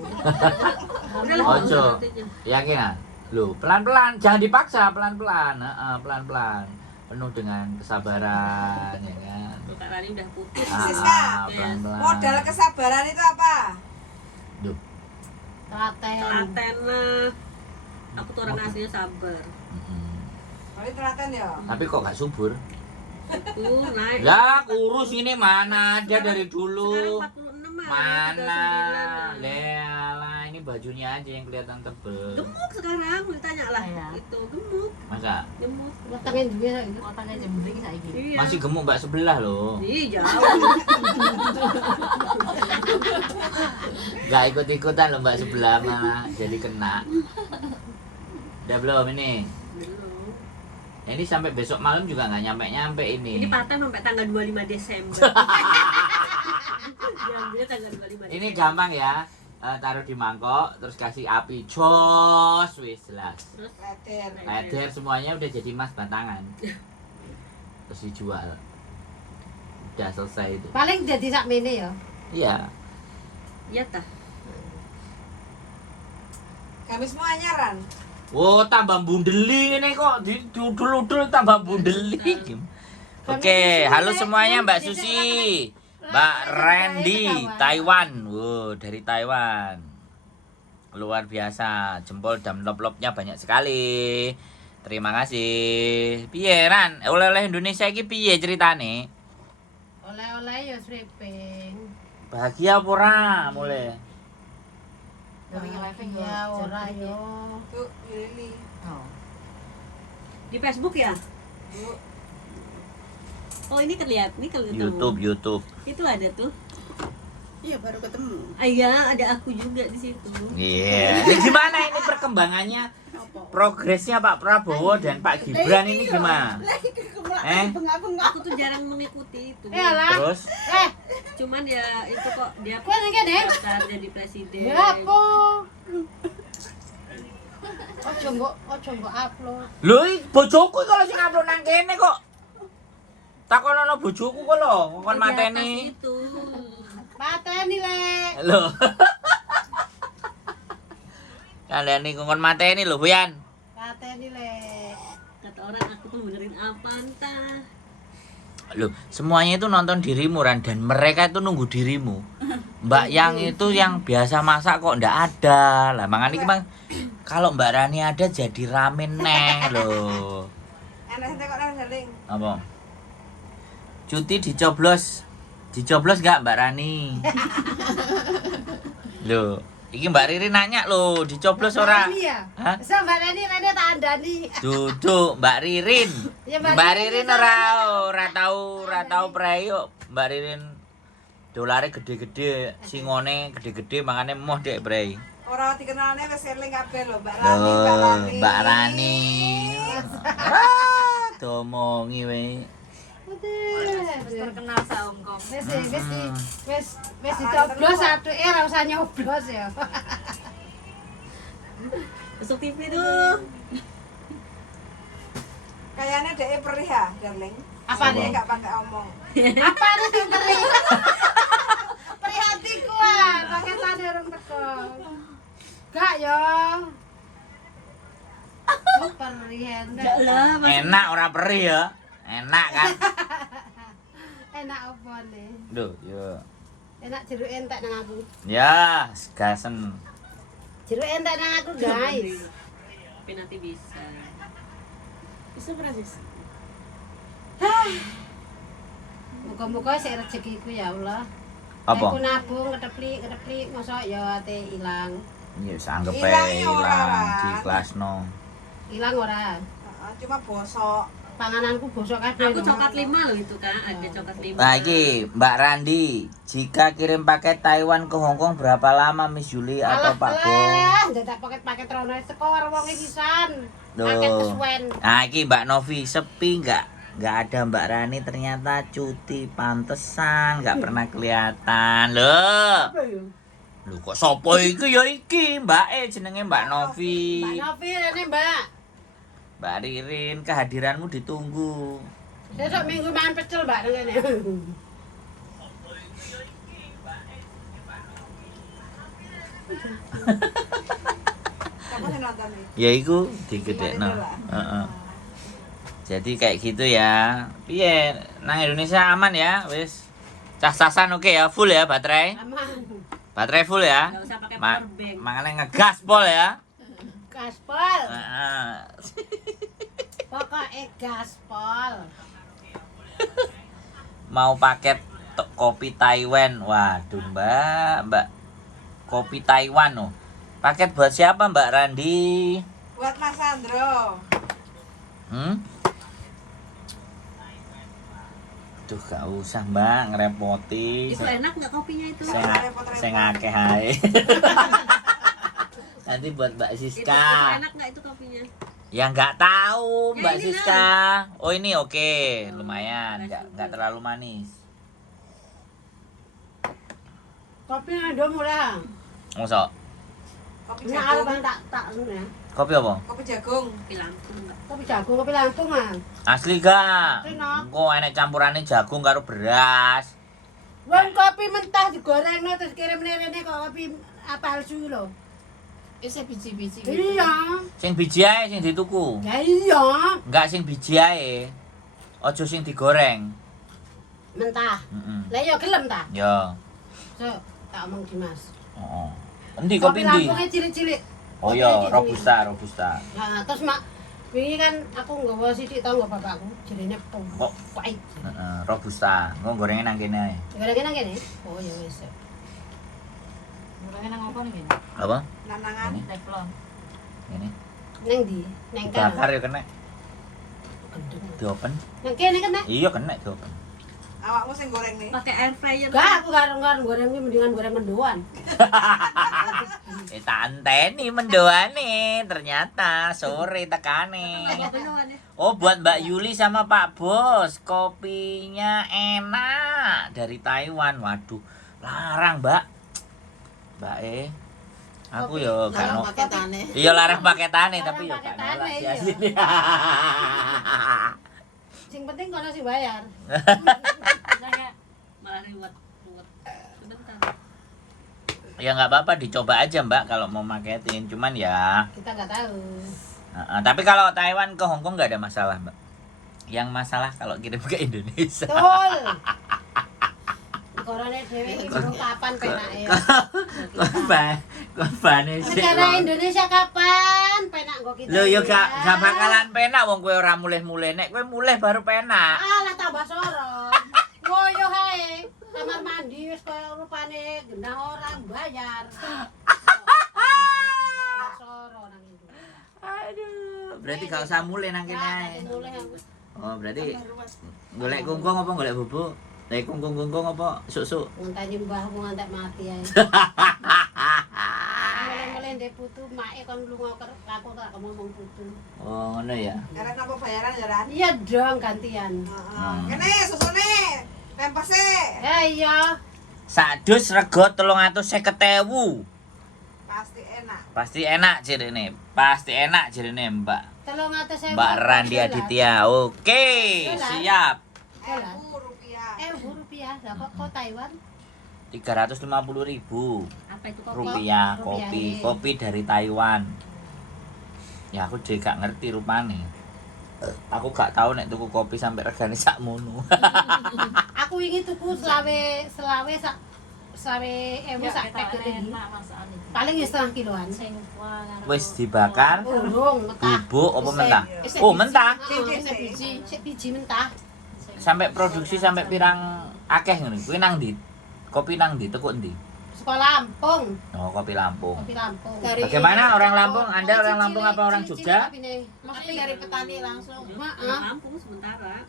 Udah lah, Ojo. nggak usah prakteknya. Yakin ya? Loh, pelan-pelan, jangan dipaksa, pelan-pelan. Pelan-pelan. Penuh dengan kesabaran ya kan. Tuh, Kak Rani udah putih. Siska, Pelan-pelan. modal kesabaran itu apa? Duh. Telaten. Telaten lah. Aku tuh orang aslinya sabar. Mm-mm. Berarti telaten ya. Tapi kok gak subur? Tuh naik. Ya, kurus ini mana ada dari dulu. Sekarang 46 mah. Mana? 39. Lelah, ini bajunya aja yang kelihatan tebel. Gemuk sekarang, ditanya lah. Iya. Itu gemuk, Masa? gemuk. Wetenge duwe saiki. Otaknya jembring saiki. Iya. Masih gemuk mbak sebelah loh. Ih, jauh. Gak ikut-ikutan loh mbak sebelah mah. Jadi kena. Udah belum ini? Belum. Ini sampai besok malam juga nggak nyampe ini. Ini part-time sampai tanggal 25 Desember. Diambilnya tanggal 25 Ini Desember. gampang ya. Taruh di mangkok, terus kasih api, jos, wis jelas. Terus Leder. Leder semuanya udah jadi emas batangan. Terus dijual. Udah selesai itu. Paling jadi sakmene ya. Iya. iya tah. Kami semua anyaran. Oh, tambah bundeli ini kok dudul-udul tambah bundeli. Oke, halo semuanya Mbak Susi. Mbak Randy, Taiwan. Wow, dari Taiwan. Luar biasa. Jempol dan lop-lopnya banyak sekali. Terima kasih. Piye Ran? Oleh-oleh Indonesia iki piye ceritane? Oleh-oleh ya sreping. Bahagia apa ora mulai? Ya ora yo. Tuh, Lili. Di Facebook ya? Oh ini terlihat, ini kelihatan. YouTube. Itu ada tuh. Iya baru ketemu. Ah, iya, ada aku juga di situ. Iya. Ini gimana ini perkembangannya? Progresnya Pak Prabowo dan Pak Gibran ini gimana? Bengak-bengak. Aku tuh jarang mengikuti itu. Lah. Terus Cuman ya itu kok dia Kue nih kan deh. daftar jadi presiden. Ya apa? Ojo mbok upload. lho bojoku kalau sing upload nang kene kok. Takonono bojoku kok lho, kon Di mateni. atas itu. Pateni lek. Lho. Kalian ini kon mateni lho, Buyan. Pateni lek. Kata orang aku tuh benerin apa entah. Loh, semuanya itu nonton dirimu Ran dan mereka itu nunggu dirimu. Mbak yang itu yang biasa masak kok ndak ada. Lah makanya iki Bang kalau Mbak Rani ada jadi rame neh loh. Enak kok nang jaling. Apa? Cuti dicoblos. Dicoblos enggak Mbak Rani? Loh, iki Mbak Riri nanya loh, dicoblos ora? Iya. Hah? Sa Mbak Rani rene tak andani. Duduk Mbak Ririn. Ya, Mbak Ririn ora tau preyo. Mbak Ririn dolare gede-gede, singone gede-gede makane moh dek prei. Ora dikenalne wis eling kabeh lho, Mbak Loh, Rani. Mbak Rani. Ah, domongi we. Terkenal saungkong. Wis dicoblos satuke ora usah nyoblos ya. Masuk TV tuh. Kayaknya dhek perih ya, darling. Apa Dia nih? enggak pakai omong. Apa nih sing perih? Perih hatiku ah, pakai tadi orang teko. Gak yo. Perih Enggak lah, Enak ora perih ya? Enak kan? Enak apa nih? Duh, yo. Enak jeruk entek nang aku. Ya, gasen. Jeruk entek nang aku, guys. tapi nanti bisa. Bisa Francis. Muga-muga sik rezekiku ya Allah. Apa? Aku nabung keteplik mosok ya ate ilang. Ya sanggep Ilang ae ya ora, ilang Ran. di kelasno. Ilang ora? Heeh, cuma bosok. Pangananku bosok kabeh. Aku coklat 5 loh itu Kak, ada coklat 5. Nah, iki Mbak Randi, jika kirim paket Taiwan ke Hong Kong berapa lama Miss Juli atau Pak Bo? Dadak paket-paket rono teko karo wong pisan. Duh. Paket kesuwen. Nah, iki Mbak Novi sepi nggak? Nggak ada Mbak Rani ternyata cuti pantesan nggak pernah kelihatan loh. Lu kok sopo iku ya iki Mbak jenenge Mbak Novi. Mbak Novi rene, Mbak. Mbak Ririn kehadiranmu ditunggu. Besok minggu makan pecel, Mbak nang kene. Kamu sing nonton nih. Ya iku digedekno. Heeh. Jadi kayak gitu ya. Piye nang Indonesia aman ya wis. Cas-casan oke ya, full ya baterai. Aman. Baterai full ya. Nggak usah pakai Ma- power bank. Makanya ngegas pol ya. Gaspol. Heeh. Pokoknya gaspol. Mau paket kopi Taiwan. Waduh, Mbak. Kopi Taiwan loh. Paket buat siapa, Mbak Randi? Buat Mas Sandro. Duh, gak usah, Mbak, ngerepoti. Itu enak nggak kopinya itu? Saya ngakeh hai. Nanti buat Mbak Itu Siska. enak nggak itu kopinya? Ya nggak tahu, Ya, Mbak ini Siska. Oh, ini oke, lumayan, nggak terlalu manis. Kopi ndo murah. Mosok. Kopi Ini arep jagung. tak ya. Kopi apa? Kopi jagung. Kopi langsung Mbak. Kopi jagung, kopi langsung ah. Asli gak? Asli, no. Engko enek campurannya jagung karo beras. Wong kopi mentah digorengno terus kirim rene kok kopi apa palsu lho. Bisa biji-biji gitu. Iya. Sing biji ae sing dituku. Ya iya. Enggak sing biji ae. Aja sing digoreng. mentah. Heeh. Lah yo gelem ta? Ya. So, tak omong Dimas. Heeh. Endi kopi ndi? Lampungnya cilik-cilik. Oh Kopinya iya, cilik-cilik. robusta, robusta. Nah, terus mak wingi kan aku nggawa sithik tau nggo bapakku, jenenge Kok? pahit. Heeh, robusta. Engko gorenge nang kene ae. Gara-gara nang kene. Oh ya wis. Mulai nang apa nih? Apa? Lanangan. Ini. Teflon. Ini. Nang ndi? Nang Bakar kene. ya kena. Diopen. Nang kene kene. Iya kena diopen. Awakmu sing goreng nih. Pakai air fryer. Gak, aku karo goreng iki mendingan goreng mendoan. Tak anteni mendoane ternyata sore tekane. Apa beneran ya? Oh buat Mbak Yuli sama Pak Bos, kopinya enak dari Taiwan. Waduh, larang Mbak. Mbak aku yo gak Larang no. paketane. Iya larang paketane Larang tapi yo gak paketane, nolak sih iya. aslinya. Sing penting kono sih bayar. Saya malah ribet. Sebentar. Ya nggak apa-apa dicoba aja Mbak kalau mau marketin. Cuman ya, Kita nggak tahu. tapi kalau Taiwan ke Hong Kong nggak ada masalah Mbak. Yang masalah kalau kirim ke Indonesia. Betul. Korone dhewe iki durung kapan penake. Korban sih. Negara Indonesia kapan penak kok kita. Lho yo gak ya? bakalan penak wong kowe ora mulih-mulih. Nek kowe mulih baru penak. Alah tambah soro. Ngoyo hae. Kamar mandi wis koyo rupane gendang orang bayar. Tambah soro nang Indonesia. Aduh, berarti gak usah mulih nang kene Nah, ae. nanti mulai aku. Oh, berarti golek kungkung apa golek bubuk? Lek kungkung-kungkung apa susuk? Ngenteni mbahmu ngantek mati ae. Mulai-mulai ndek putu make kon lunga aku tak ngomong putu. Oh, ngono ya. Karena apa bayaran ya Ran? Iya dong gantian. Heeh. Kene susune. Tempese. Ya iya. Sak dus rego 350.000. Pasti enak. Pasti enak jirene. Pasti enak jirene, Mbak. 300.000. Mbak Randi Aditya. Oke, siap. Dolar. Rp1.000. Rupiah. Lah kok Taiwan? 350.000 Apa itu kopi? rupiah Rupiah, kopi. iya. Kopi dari Taiwan. Ya aku juga gak ngerti rupane. Aku gak tahu nek tuku kopi sampai regane sakmono. Aku wingi tuku selawe sak sak pek gede. Paling ya setengah kiloan. Wis dibakar, Urung mentah. bubuk apa mentah? Oh, mentah. Sik biji mentah. Sampai produksi sampai pirang akeh ngono. Kuwi nang ndi? Kopi nang ndi? Tuku ndi? Sekolah Lampung. Oh, kopi Lampung. Kopi Lampung. Bagaimana orang Lampung? Anda orang Lampung apa orang Jogja? Maksudnya dari petani langsung. Orang Lampung sementara.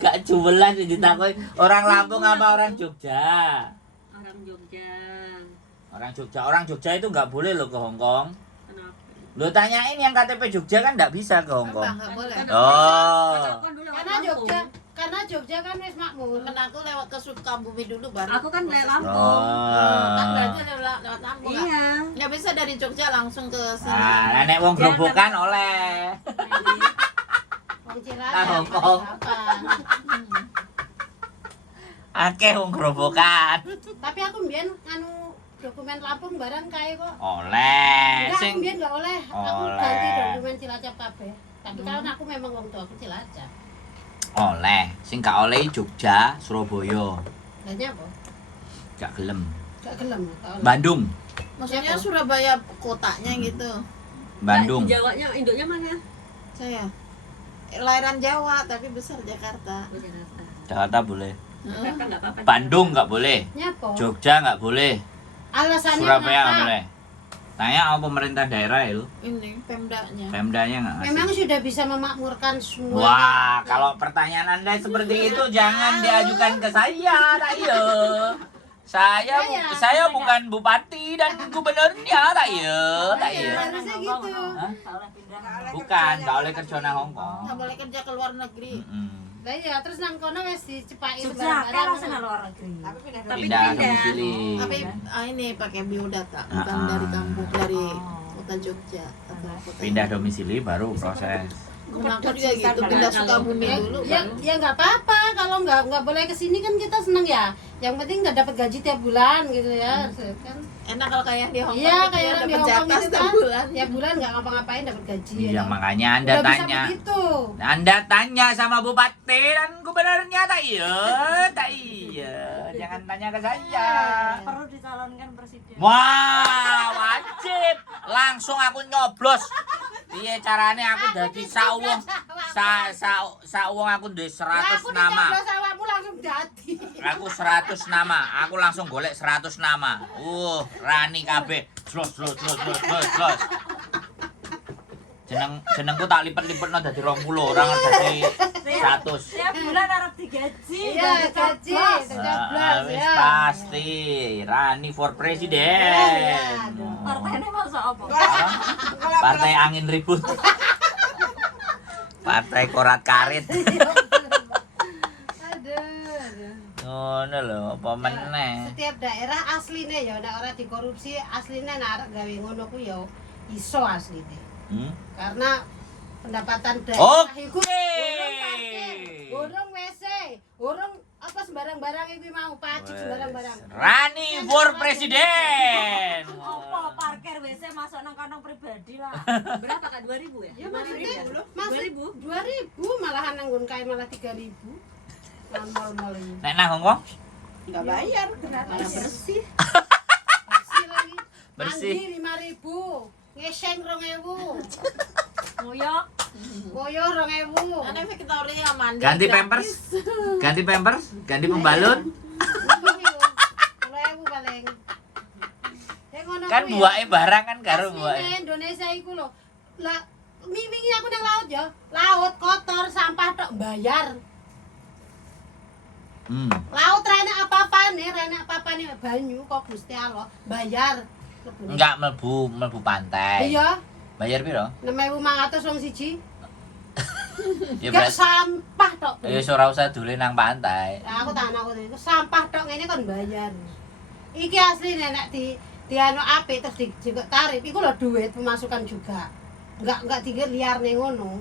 Gak jubelan sih ditakoki orang Lampung apa orang Jogja? Orang Jogja. Orang Jogja itu nggak boleh loh ke Hong Kong. Kenapa? Lo tanyain yang KTP Jogja kan nggak bisa ke Hong Kong. Enggak boleh. Oh. Karena Jogja kan wis makmur. Kan aku lewat ke Sukabumi dulu baru. Aku kan dari Lampung. Kan Oh. berarti lewat Lampung. Nggak? Iya. Nggak bisa dari Jogja langsung ke sini. Ah, nenek wong gerobokan oleh. Wong Ah, Cilacap. Hong Kong. Akeh wong gerobokan. Tapi aku mbiyen anu dokumen Lampung barang kae kok. Oleh. Enggak, aku Sing mbiyen enggak oleh. Aku Oleh. ganti dokumen Cilacap kabeh. Tapi kan aku memang wong tua aku Cilacap. oleh. Sing gak oleh Jogja, Surabaya. Lah nyapa? Gak gelem. Gak gelem. gak oleh. Bandung. Maksudnya Surabaya kotanya gitu. Bandung. Jawanya, induknya mana? Saya lahiran Jawa tapi besar Jakarta. Oh, Jakarta. Jakarta boleh. Jakarta nggak apa-apa. Bandung nggak boleh. Nyapa? Jogja nggak boleh. Alasannya Surabaya nggak kenapa? boleh. Tanya sama pemerintah daerah ya lu. Ini Pemdanya. Pemdanya nggak ngasih. Memang sudah bisa memakmurkan semua. Wah, kalau pertanyaan Anda seperti itu jangan diajukan ke saya, Rayo. Saya bukan bupati dan gubernurnya, Rayo. Harusnya gitu. Hah? Bukan, nggak oleh kerja nang Hong Kong. Nggak boleh kerja ke luar negeri. Mm-mm. Lah iya, terus nang kono wis dicepaki Jogja kan langsung barang-barang. luar negeri. Tapi pindah Tapi Pindah pindah. domisili. Tapi ini pakai biodata bukan Ah. dari kampung dari Oh. kota Jogja atau kota Pindah domisili baru proses. Kenapa juga gitu? Pindah Sukabumi dulu. Ya nggak apa-apa kalau nggak boleh kesini kan kita seneng ya. Yang penting nggak dapat gaji tiap bulan gitu ya. Kan Enak kalau kayak di Hongkong. iya gitu kayak ya, orang di dapat Hongkong jatah gitu setiap kan. bulan. Tiap bulan nggak ngapa-ngapain dapat gaji. Iya, ya. makanya Anda Udah bisa tanya. begitu. Anda tanya sama bupati dan gubernurnya tak iya, tak iya. Jangan tanya ke saya. Perlu dicalonkan presiden. Wah, wajib. Langsung aku nyoblos. Piye carane aku dadi sauwung sauwung aku duwe 100 nama. Aku awakmu langsung dadi. Aku 100 nama. Aku langsung golek 100 nama. Rani kabeh. Jos. Jenengku tak lipet-lipetno dadi 20 orang dadi 100. Tiap bulan harap digaji. Iya, gaji, 13 Wis ya. pasti Rani for presiden. Partainya masuk apa? Partai angin ribut. Partai korat karit. Aduh. Ngono lho, apa meneh. Setiap daerah aslinya ya nek ora dikorupsi aslinya nek arek gawe ngono ku ya iso asline. Karena pendapatan daerah iku urung WC, urung apa sembarang-barang iku mau pajak sembarang-barang. Rani for presiden. Apa parkir WC masuk nang kantong pribadi lah. Berapa Kak? 2000 ya? Ya maksudnya 2000. 2000 malahan nanggon kae malah 3000. Mal-mal ini. Nek nang Hongkong Enggak bayar gratis. Malah bersih. Bersih lagi. Bersih. Mandi 5.000. Ngeseng 2.000. Ngoyok. Koyo 2.000. Ana Victoria mandi. ganti gratis. pampers, ganti pembalut. 10.000 paling. Ya ngono Kan kuwi ya. buake barang kan karo Asline buake. Indonesia iku lho. Lah wingi aku nang laut ya. Laut kotor, sampah tok bayar. Laut rene apa-apane, banyu kok Gusti Allah bayar. Enggak mlebu pantai. Iya, Bayar piro? 6.500 wong siji. Ya Gak berarti sampah tok. ya ora usah dolen nang pantai. Nah, aku tak aku itu sampah tok ngene kon bayar. Iki asli nek di anu apik terus dijegok tarif iku lho duit pemasukan juga. Enggak tinggal liar ning ngono.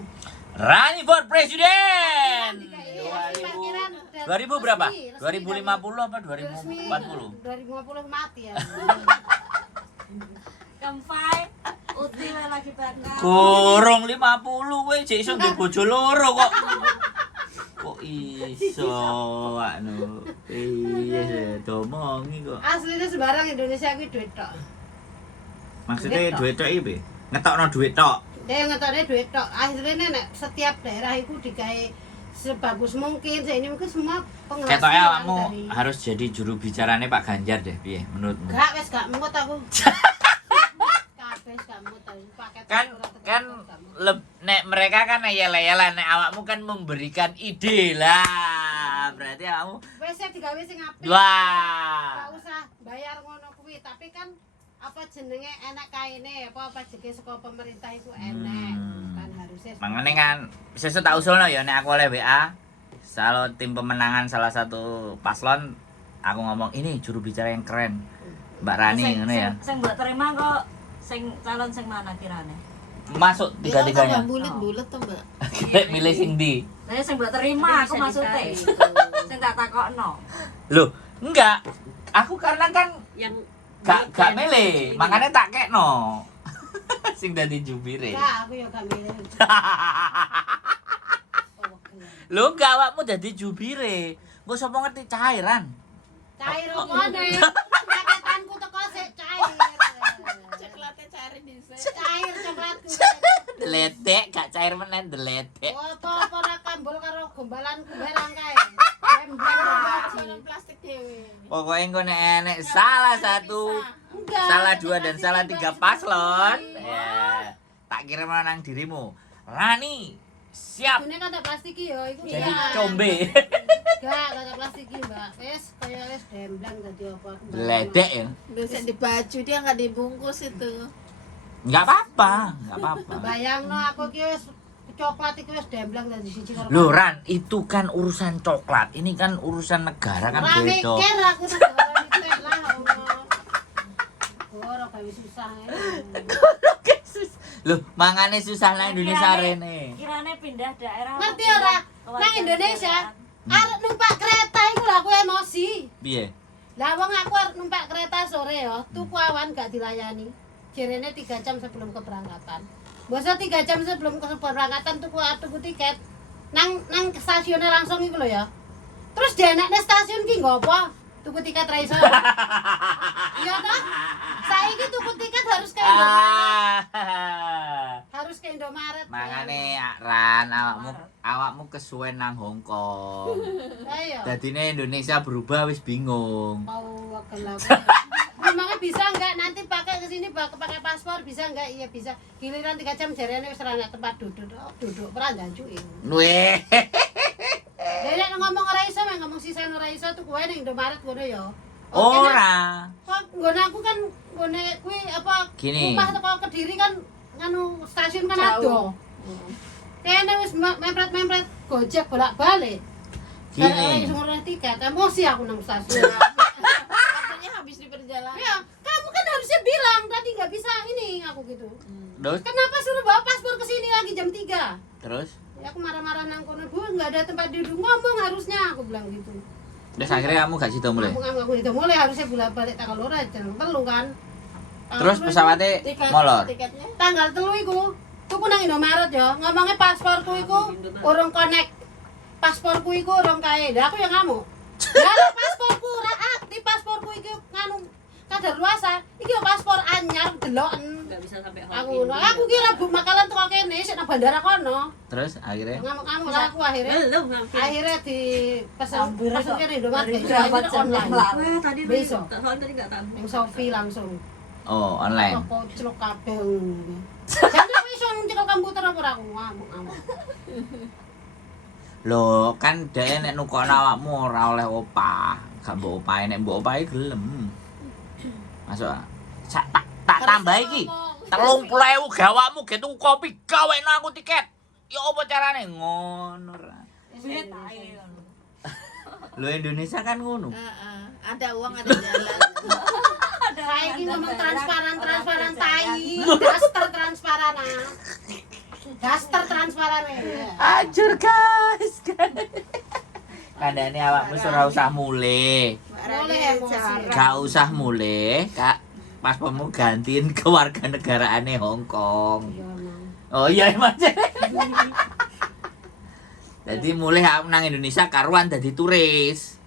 Rani for presiden. 2000 2000 berapa? 2050 apa 2040? 2050 mati ya. Kempai. Uti lagi bakal. Kurung 50 kowe jek iso ndek bojo loro kok. Kok iso anu. Iya, domongi kok. Aslinya sembarang Indonesia kuwi duit tok. Maksudnya duit tok iki piye? Ngetokno duit tok. Dia ngetokne duit tok. Akhirnya nek setiap daerah itu digawe sebagus mungkin. Ini mungkin semua penghasilan Ketoknya awakmu dari harus jadi juru bicaranya Pak Ganjar deh, piye menurutmu? Gak wes gak mut aku. Kabeh gak mut aku. Paket Kan nek mereka kan yel-yelan, nek awakmu kan memberikan ide lah. Berarti awakmu wes digawe sing apik. wah. Gak usah bayar ngono kuwi, tapi kan apa jenenge enak kaine apa jenenge saka pemerintah itu enak. Kan harusnya Makanya kan sesuk tak usulno ya nek aku oleh WA. Kalau tim pemenangan salah satu paslon aku ngomong ini juru bicara yang keren. Mbak Rani ngono ya. Sing mbok terima kok sing calon sing mana kirane? Masuk tiga-tiganya. Bulet-bulet tuh, Mbak. Kayak milih sing ndi? Saya sing mbok terima aku maksudnya. Sing tak takokno. Loh, enggak. Aku karena kan Yang gak milih, makanya tak kekno. Sing dadi jubire. Gak, aku ya gak milih. Lho, enggak awakmu dadi jubire. Engko sapa ngerti cairan. Cair ngene. Paketanku teko sik cair. Coklatnya cari di Cair coklatku. Deletek, gak cair meneh deletek. Apa ora kambul karo gombalanku barang kae. Gemblang gaji. plastik dewe. Pokoknya engko nek enek salah satu, Enggak. salah dua dan salah tiga paslon, ya tak kirim nang dirimu. Rani, siap Ini kata plastik ya, iku jadi ya. combe. Enggak, kata plastik iki, Mbak. Wis kaya wis demblang dadi apa. Ledek ya. Bisa di baju dia nggak dibungkus itu. Enggak apa-apa, enggak apa-apa. Bayangno aku iki wis coklat iki wis demblang dadi siji karo. Loh Ran, itu kan urusan coklat. Ini kan urusan negara kan Ora beda. mikir aku negara iki lah Allah. Ora gawe susah. Loh, mangane susah nang Indonesia rene. Kirane pindah daerah. Ngerti ora? Nang Indonesia arep numpak kereta iku lho aku emosi. Piye? Lah wong aku arep numpak kereta sore ya, tuku awan gak dilayani. Jerene 3 jam sebelum keberangkatan. Masa 3 jam sebelum keberangkatan tuku tiket. Nang stasiunnya langsung iku lho ya. Terus dienekne stasiun ki nggo apa? Tuku tiket ra iso. Iya toh? Saiki tuku tiket harus ke Indomaret. Harus ke Indomaret. Mangane Ran awakmu kesuwen nang Hong Kong. Ayo. Dadine Indonesia berubah wis bingung. Mau wakil aku. Memangnya bisa enggak nanti pakai ke sini pakai paspor bisa enggak? Iya bisa. Giliran 3 jam jarene wis ora nek tempat duduk. Duduk ora njanjuki. Weh. Nek ngomong ora iso, ngomong sisan ora iso tuh kowe ning Indomaret ngono ya. Ora. Kok nggone aku kan nggone kuwi apa Gini. rumah teko Kediri kan nganu stasiun kan Jauh. ado. Kene wis mempret-mempret Gojek bolak-balik. Gini. Karena iso ngurus tiket, emosi aku nang stasiun. Waktunya habis di perjalanan. Ya, kamu kan harusnya bilang tadi nggak bisa ini aku gitu. Terus? Kenapa suruh bawa paspor ke sini lagi jam 3? Terus? Ya aku marah-marah nang kono, Bu, nggak ada tempat duduk ngomong harusnya aku bilang gitu. Terus akhirnya kamu gak sido mulai? Aku itu mulai harusnya balik tanggal loro jam 3 kan. Terus pesawatnya molor? Tiketnya Tanggal 3 iku tuku nang Indomaret ya, ngomongnya pasporku iku urung connect. Pasporku iku urung kae. Lah aku yang ngamuk. Lah pasporku ora aktif, pasporku iki nganu kadaluarsa. Iki yo paspor anyar deloken. Enggak bisa sampai Aku kira bu makalan teko kene sik nang bandara kono. Terus akhirnya? Ngamuk-ngamuk lah aku akhirnya. belum hampir. Akhirnya di pesan kene Indomaret Dari iso berapa akhirnya jam online. yang lalu? Wah, tadi Besok. soalnya tadi enggak tahu. Yang Sofi langsung. Oh, online. Kok celok kabeh ngono. Jadi aku iso nyekel komputer apa ora aku ngamuk-ngamuk. Loh, kan dhek nek nukono awakmu ora oleh opah. Gak mbok opahe nek mbok opahe gelem. Masuk. Tak tambah iki. 30.000 gawakmu ge tuku kopi gawekno aku tiket. Ya apa carane ngono ra. Duit ae ngono. Lo Indonesia kan ngono. ada uang ada jalan. Saiki ngomong transparan tai. Daster transparan ah. Daster transparan ya. Ajur guys. Kandane awakmu ora usah mulih. Boleh emosi. Gak usah mulih, Kak. Paspormu gantiin ke warga negaraane Hong Kong. Iya, Mang. Oh iya Mas. Jadi mulai aku nang Indonesia karuan dadi turis.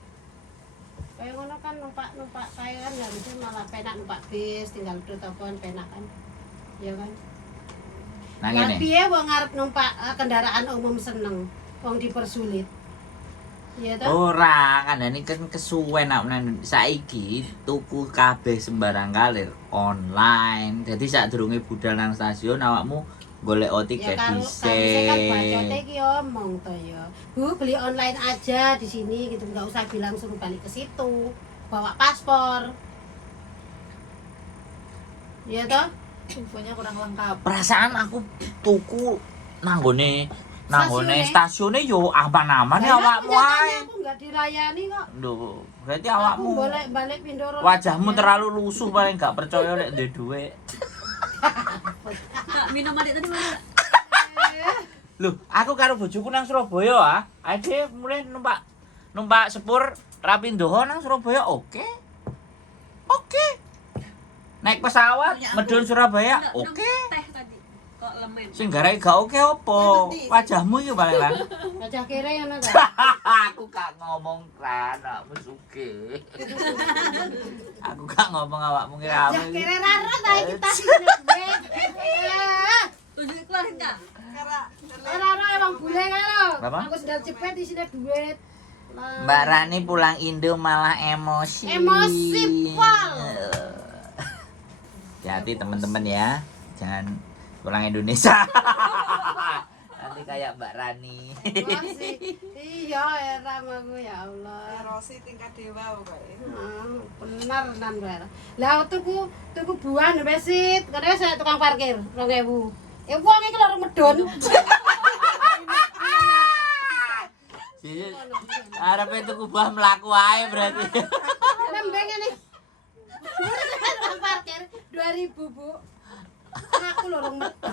Kayak ngono kan numpak kae kan harusnya malah penak numpak bis tinggal duduk telepon penak kan. Iya kan? Nang Lah ngene. piye wong arep numpak kendaraan umum seneng, wong dipersulit. Iya toh? Ora, kandhane kan kesuwen aku nang saiki tuku kabeh sembarang kalir online. Jadi sadurunge budal nang stasiun awakmu golek tiket Kan dhisik. bacote iki omong to ya. Bu, beli online aja di sini gitu, enggak usah bilang suruh balik ke situ. Bawa paspor. Iya toh? Infonya kurang lengkap. Perasaan aku tuku nang gone Stasiune? stasiune yo aman-aman ya Lah, awakmu ae. Aku enggak dilayani kok. Lho, berarti Aku awakmu balik Pindoro. wajahmu terlalu lusuh paling gak percaya nek duwe duit. Kak, minum adik tadi mana? Loh, aku karo bojoku nang Surabaya ah. Ade mulai numpak sepur Rapindoho nang Surabaya oke. Oke. Naik pesawat medun Surabaya Enggak, minum oke. Teh tadi. Kok lemen? Sing garai gak oke opo? Wajahmu iki paling lan. Wajah kere ngono ta. Aku gak ngomong kan awakmu sugih. Aku gak ngomong awakmu ngira Wajah awakmu. kere raro ta iki tas iki duit. Tunjuk keluarin Kak. Raro emang bule kan lo. Apa? Aku sendal cepet di sini duit. Lah. Mbak Rani pulang Indo malah emosi. Emosi, pol. Hati-hati teman-teman ya. Jangan pulang Indonesia. Nanti kayak Mbak Rani. Emosi. Iya, era aku ya Allah. Rosi tingkat dewa pokoknya. Bener nan bener. Lah tuku buah nek besit, kene saya tukang parkir 2000. Wong iki lho medun. Jadi arepe tuku buah mlaku ae berarti. Nembeng ngene. Tukang parkir 2000, Bu. aku lorong metu.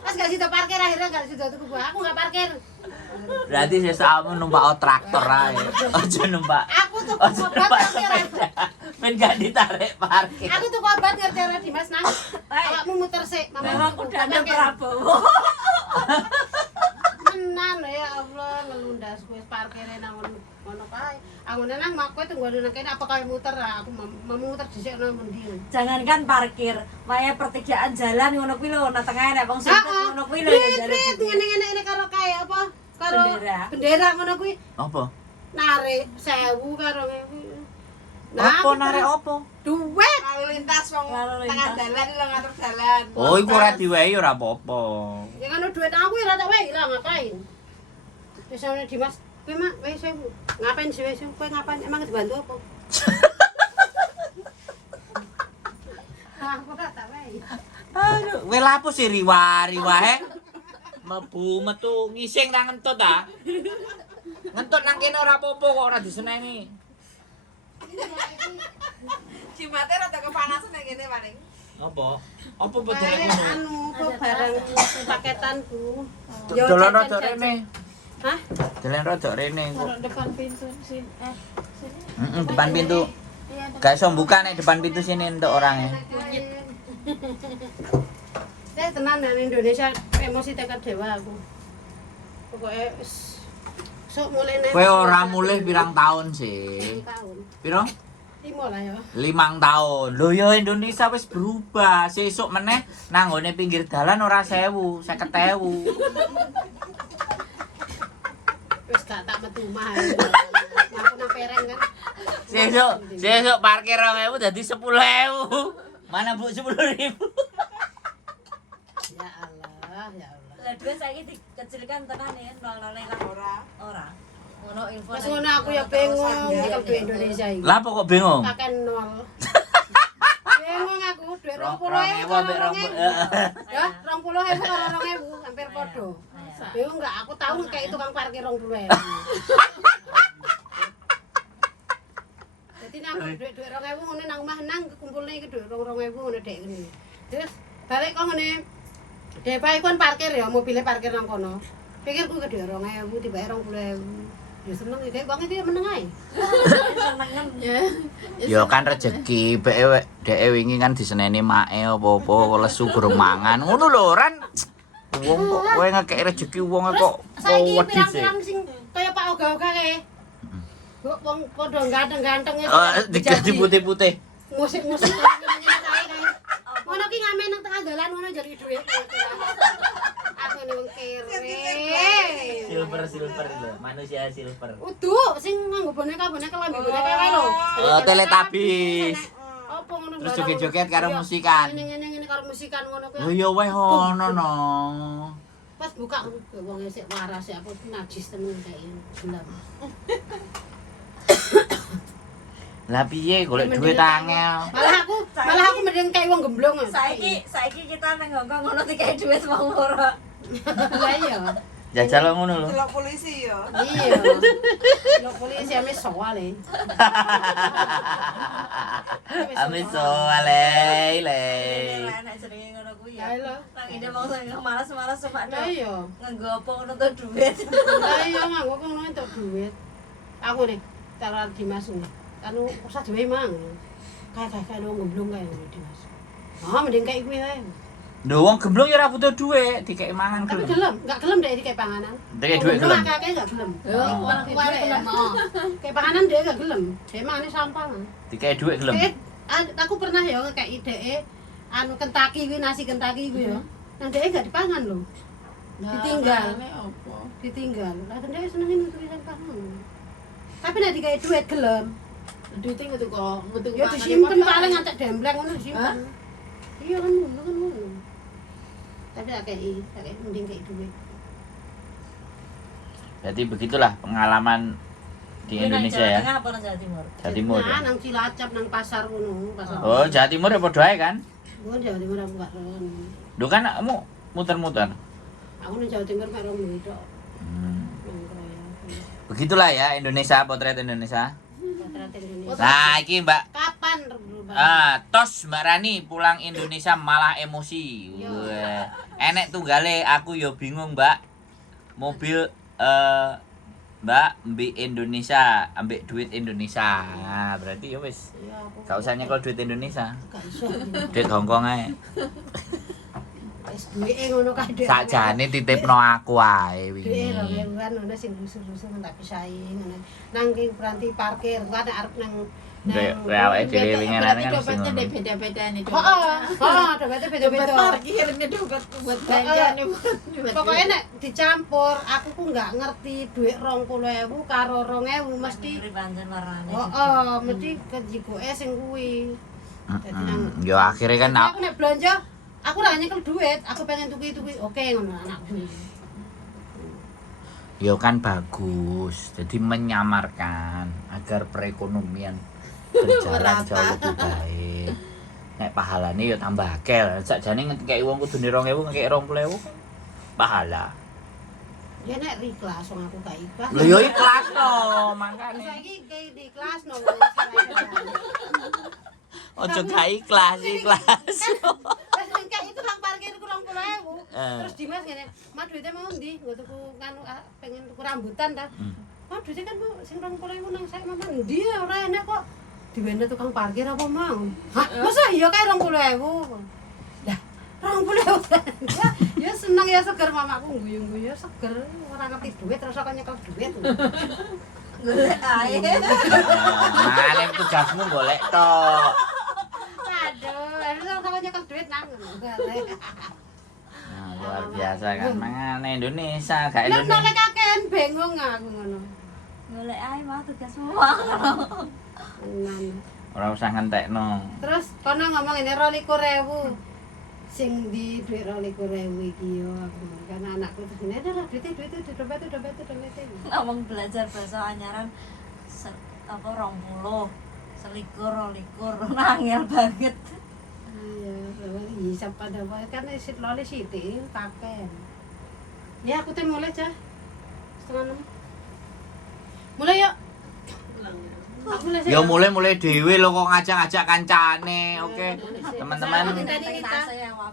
Pas gak sido parkir akhirnya gak sido tuku buah. Aku gak parkir. Berarti sesamu numpak traktor ae. Aja numpak. Aku tuku Aja obat numpak parkir. sepeda. Ben gak ditarik parkir. Aku tuku obat ngerti Dimas nang. Awakmu muter sik, Memang mamaku. udah ada Prabowo. Menan ya Allah ngelundas wis parkire nang ngono kae. Aku nang mak kowe tunggu nang kene apa kae muter aku memuter dhisik nang endi. Jangankan parkir, wae pertigaan jalan ngono kuwi lho, nang tengah nek wong sinten ngono kuwi lho ya jalan. Ngene-ngene karo kae apa? Karo Bendera. bendera ngono kuwi. Apa? Narik 1000 karo ngene. Apa narik apa? Duit. Lalu lintas wong Lalu tengah lintas. dalan lo ngatur dalan. Oh, iku ora diwehi ora apa-apa. Ya kan duit aku ora tak wae lah ngapain. Wis ana Dimas, kowe mak wis ngapain sih wis kowe ngapain? Emang dibantu apa? Aku ora tak wae. Aduh, kowe lapo sih riwa-riwahe? Mebu metu ngising nang ngentut ta? Ngentut nang kene ora apa-apa kok ora disenengi. Cimate rada kepanasan nek ngene paling. Apa? Apa bedane Kae ngono? anu kok barang paketanku. Dolan rada rene. Hah? Dolan rada rene kok. Taruh depan pintu sini. Heeh, depan pintu. Gak iso buka nek depan pintu sini entuk orangnya. Tenan nang Indonesia emosi tekad dewa aku. Pokoknya sok mulai nek. Kowe ora mulih pirang tahun sih? Tahun. Piro? 5 lah ya. 5 tahun. Lho ya Indonesia wis berubah. Sesuk meneh nang nggone pinggir dalan ora 1000, 50.000. Wis gak tak metu mah. Aku nang pereng kan. Sesuk parkir 2000 dadi 10.000. Mana Bu 10.000? Ya Allah, ya Allah. Lah duwe saiki dikecilkan tenan ya, nol-nol lah ora. Ngono info. Wis ngono aku ya bingung nyekel duit Indonesia iki. Lah kok bingung? Akan nol. Bingung aku duit 20.000 20.000 karo ambek 20.000. Ya, 20.000 karo 20.000 hampir padha. Bingung enggak aku tahu kayak itu tukang parkir 20.000. Jadi nang duit 20.000 ngene nang omah nang kumpulne iki duit 20.000 ngene dek ngene. Terus balik kok ngene. Dek bae kon parkir ya, mobilnya parkir nang kono. Pikirku ke duit 2.000 dibayar 20.000. Ya seneng iki wong iki meneng ae. senengen. Ya kan rezeki dhek wingi kan diseneni make apa-apa lesu gurung mangan. Ngono lho Ran. Wong kok kowe ngekeki rezeki wong kok Saiki wedi sih. pirang-pirang sing kaya Pak Oga-oga kae. Wong padha ganteng-ganteng Diganti putih-putih. musik-musik kae kae. Ngono ki ngamen nang tengah dalan ngono jari dhuwit. Aku ni wong kere. Silver lho, manusia silver. Udu sing nganggo boneka-boneka lambi boneka kae lho. Oh, Teletubbies. Apa ngono Terus joget-joget karo musikan. Ngene-ngene karo musikan ngono kuwi. Oh ya weh ono no. Pas buka wong sik waras ya apa najis temen kae gelem. Lah piye golek duit angel. Malah aku mending kayak wong gemblong. Saiki kita nang Hongkong ngono dikai duit wong loro. Lah iya. Jajal kok ngono lho. Delok polisi yo. Iya. Lo polisi ame soale. Ame soale le. Enak jenenge ngono kuwi Ya ya. lho. Nang ide wong sing malas-malas cuma Lah iya. nganggo apa ngono to duit. Lah iya nganggo kok ngono entuk duit. Aku nih taruh Dimas nih. Anu usah dhewe mang. Kayak wong gemblong kae Dimas. Ah mending kayak kuwi wae. Lho wong gemblong ya ora butuh duit, dikek mangan Tapi gelem. enggak gelem deh kayak panganan. Dikek duit gelem. Kakek enggak gelem. Oh. Aku gelem. Kayak panganan dia enggak gelem. Dia mangane sampah. Dikek duit gelem. Aku pernah ya kayak ide anu Kentucky kuwi nasi Kentucky kuwi ya. Nah dia enggak dipangan loh. Ditinggal. Ditinggal. Lah dia senengin tulisan pangan. Tapi nek digawe duit gelem. Duitnya ngetu kok, ngetu Ya disimpen paling ngantek dembleng ngono disimpen. Iya kan ngono. Tapi tak kayak mending kayak duit. Jadi begitulah pengalaman di Indonesia ya. Tengah apa nang Jawa Timur? Jawa Timur. Nah, Ya? nang Cilacap nang pasar ngono, pasar. Oh, Jawa Timur ya padha ae kan? Gua Jawa Timur aku gak ron. Lho kan kamu muter-muter. Aku nang Jawa Timur karo duit tok. Hmm. Nang Kroya. Begitulah ya Indonesia, potret Indonesia. Potret Indonesia. Nah, iki Mbak Kapan Tos Mbak Rani pulang Indonesia malah emosi. Wah. Enek tunggale aku yo bingung, Mbak. Mobil Mbak ambek Indonesia, ambek duit Indonesia. Nah, berarti ya wis. Ya aku Gak usah nyekel duit Indonesia. gak iso. Duit Hongkong ae. Wis duwike ngono kae. Sakjane titipno aku ae Duwe lho wingi. kan ngono sing rusuh-rusuh tak pisahi ngono. Nang ki berhenti parkir, kan arep nang Dek, awake dhewe winginane kan mesti dompetnya ngono. beda-beda nih. Heeh, heeh, dompetnya Dompet beda-beda. parkir ini dompet buat belanja nih. Pokoknya nek dicampur, aku ku nggak ngerti duit 20.000 karo 2.000 mesti. Ngeri pancen warnane. Oh, mesti kejikoke sing kuwi. Dadi nang Yo akhirnya kan Jadi aku nek belanja, aku ora nyekel duit, aku pengen tuku-tuku. Oke ngono anakku. yo kan bagus. Jadi menyamarkan agar perekonomian berjalan jauh lebih baik. Nek pahalane yo tambah akeh. Sakjane ngekeki wong kudune 2.000 ngekeki 20.000 pahala. Ya nek ikhlas wong aku gak ikhlas. Lho yo ikhlas no, Terus makane. saiki kayak di kelas no. Ojo gak ikhlas, ikhlas. Terus kayak itu nang parkir ku 20.000. Terus Dimas ngene, "Ma duitnya mau ndi? Nggo tuku nganu pengen tuku rambutan ta." "Ma duitnya kan mau sing 20.000 nang sak mama ndi ora enak kok." Diwene tukang parkir apa mau? Hah, masa iya kae 20.000? Lah, 20.000. Ya seneng ya seger mamaku guyu-guyu seger ora ngerti duit terus kok nyekel duit. Golek ae. Mane tugasmu golek tok. Aduh, harus kok nyekel duit nang ngono. Nah, luar biasa kan mangane Indonesia, gak Nek Indonesia. nek kakean bingung aku ngono. Golek ae mah tugasmu. Tenan. Ora usah ngentekno. Terus kono ngomong ini 22.000. Sing di duit 22.000 iki yo aku. Kan anakku terus ngene, "Ada duit dompet." Ngomong belajar bahasa anyaran apa 20, selikur, 22, nangel banget. Iya, hisap pada wae kan isit loli siti kaken. Ya aku teh mulai cah. 5:30. Mulai yuk. Aku mulai. Yo mulai dhewe lo kok ngajak-ngajak kancane. Oke. Teman-teman,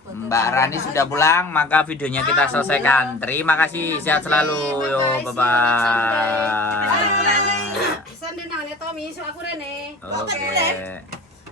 Mbak Rani sudah pulang, maka videonya kita selesaikan. Terima kasih, sehat selalu. Yo, bye-bye. Sande nang Tommy, aku rene. Oke.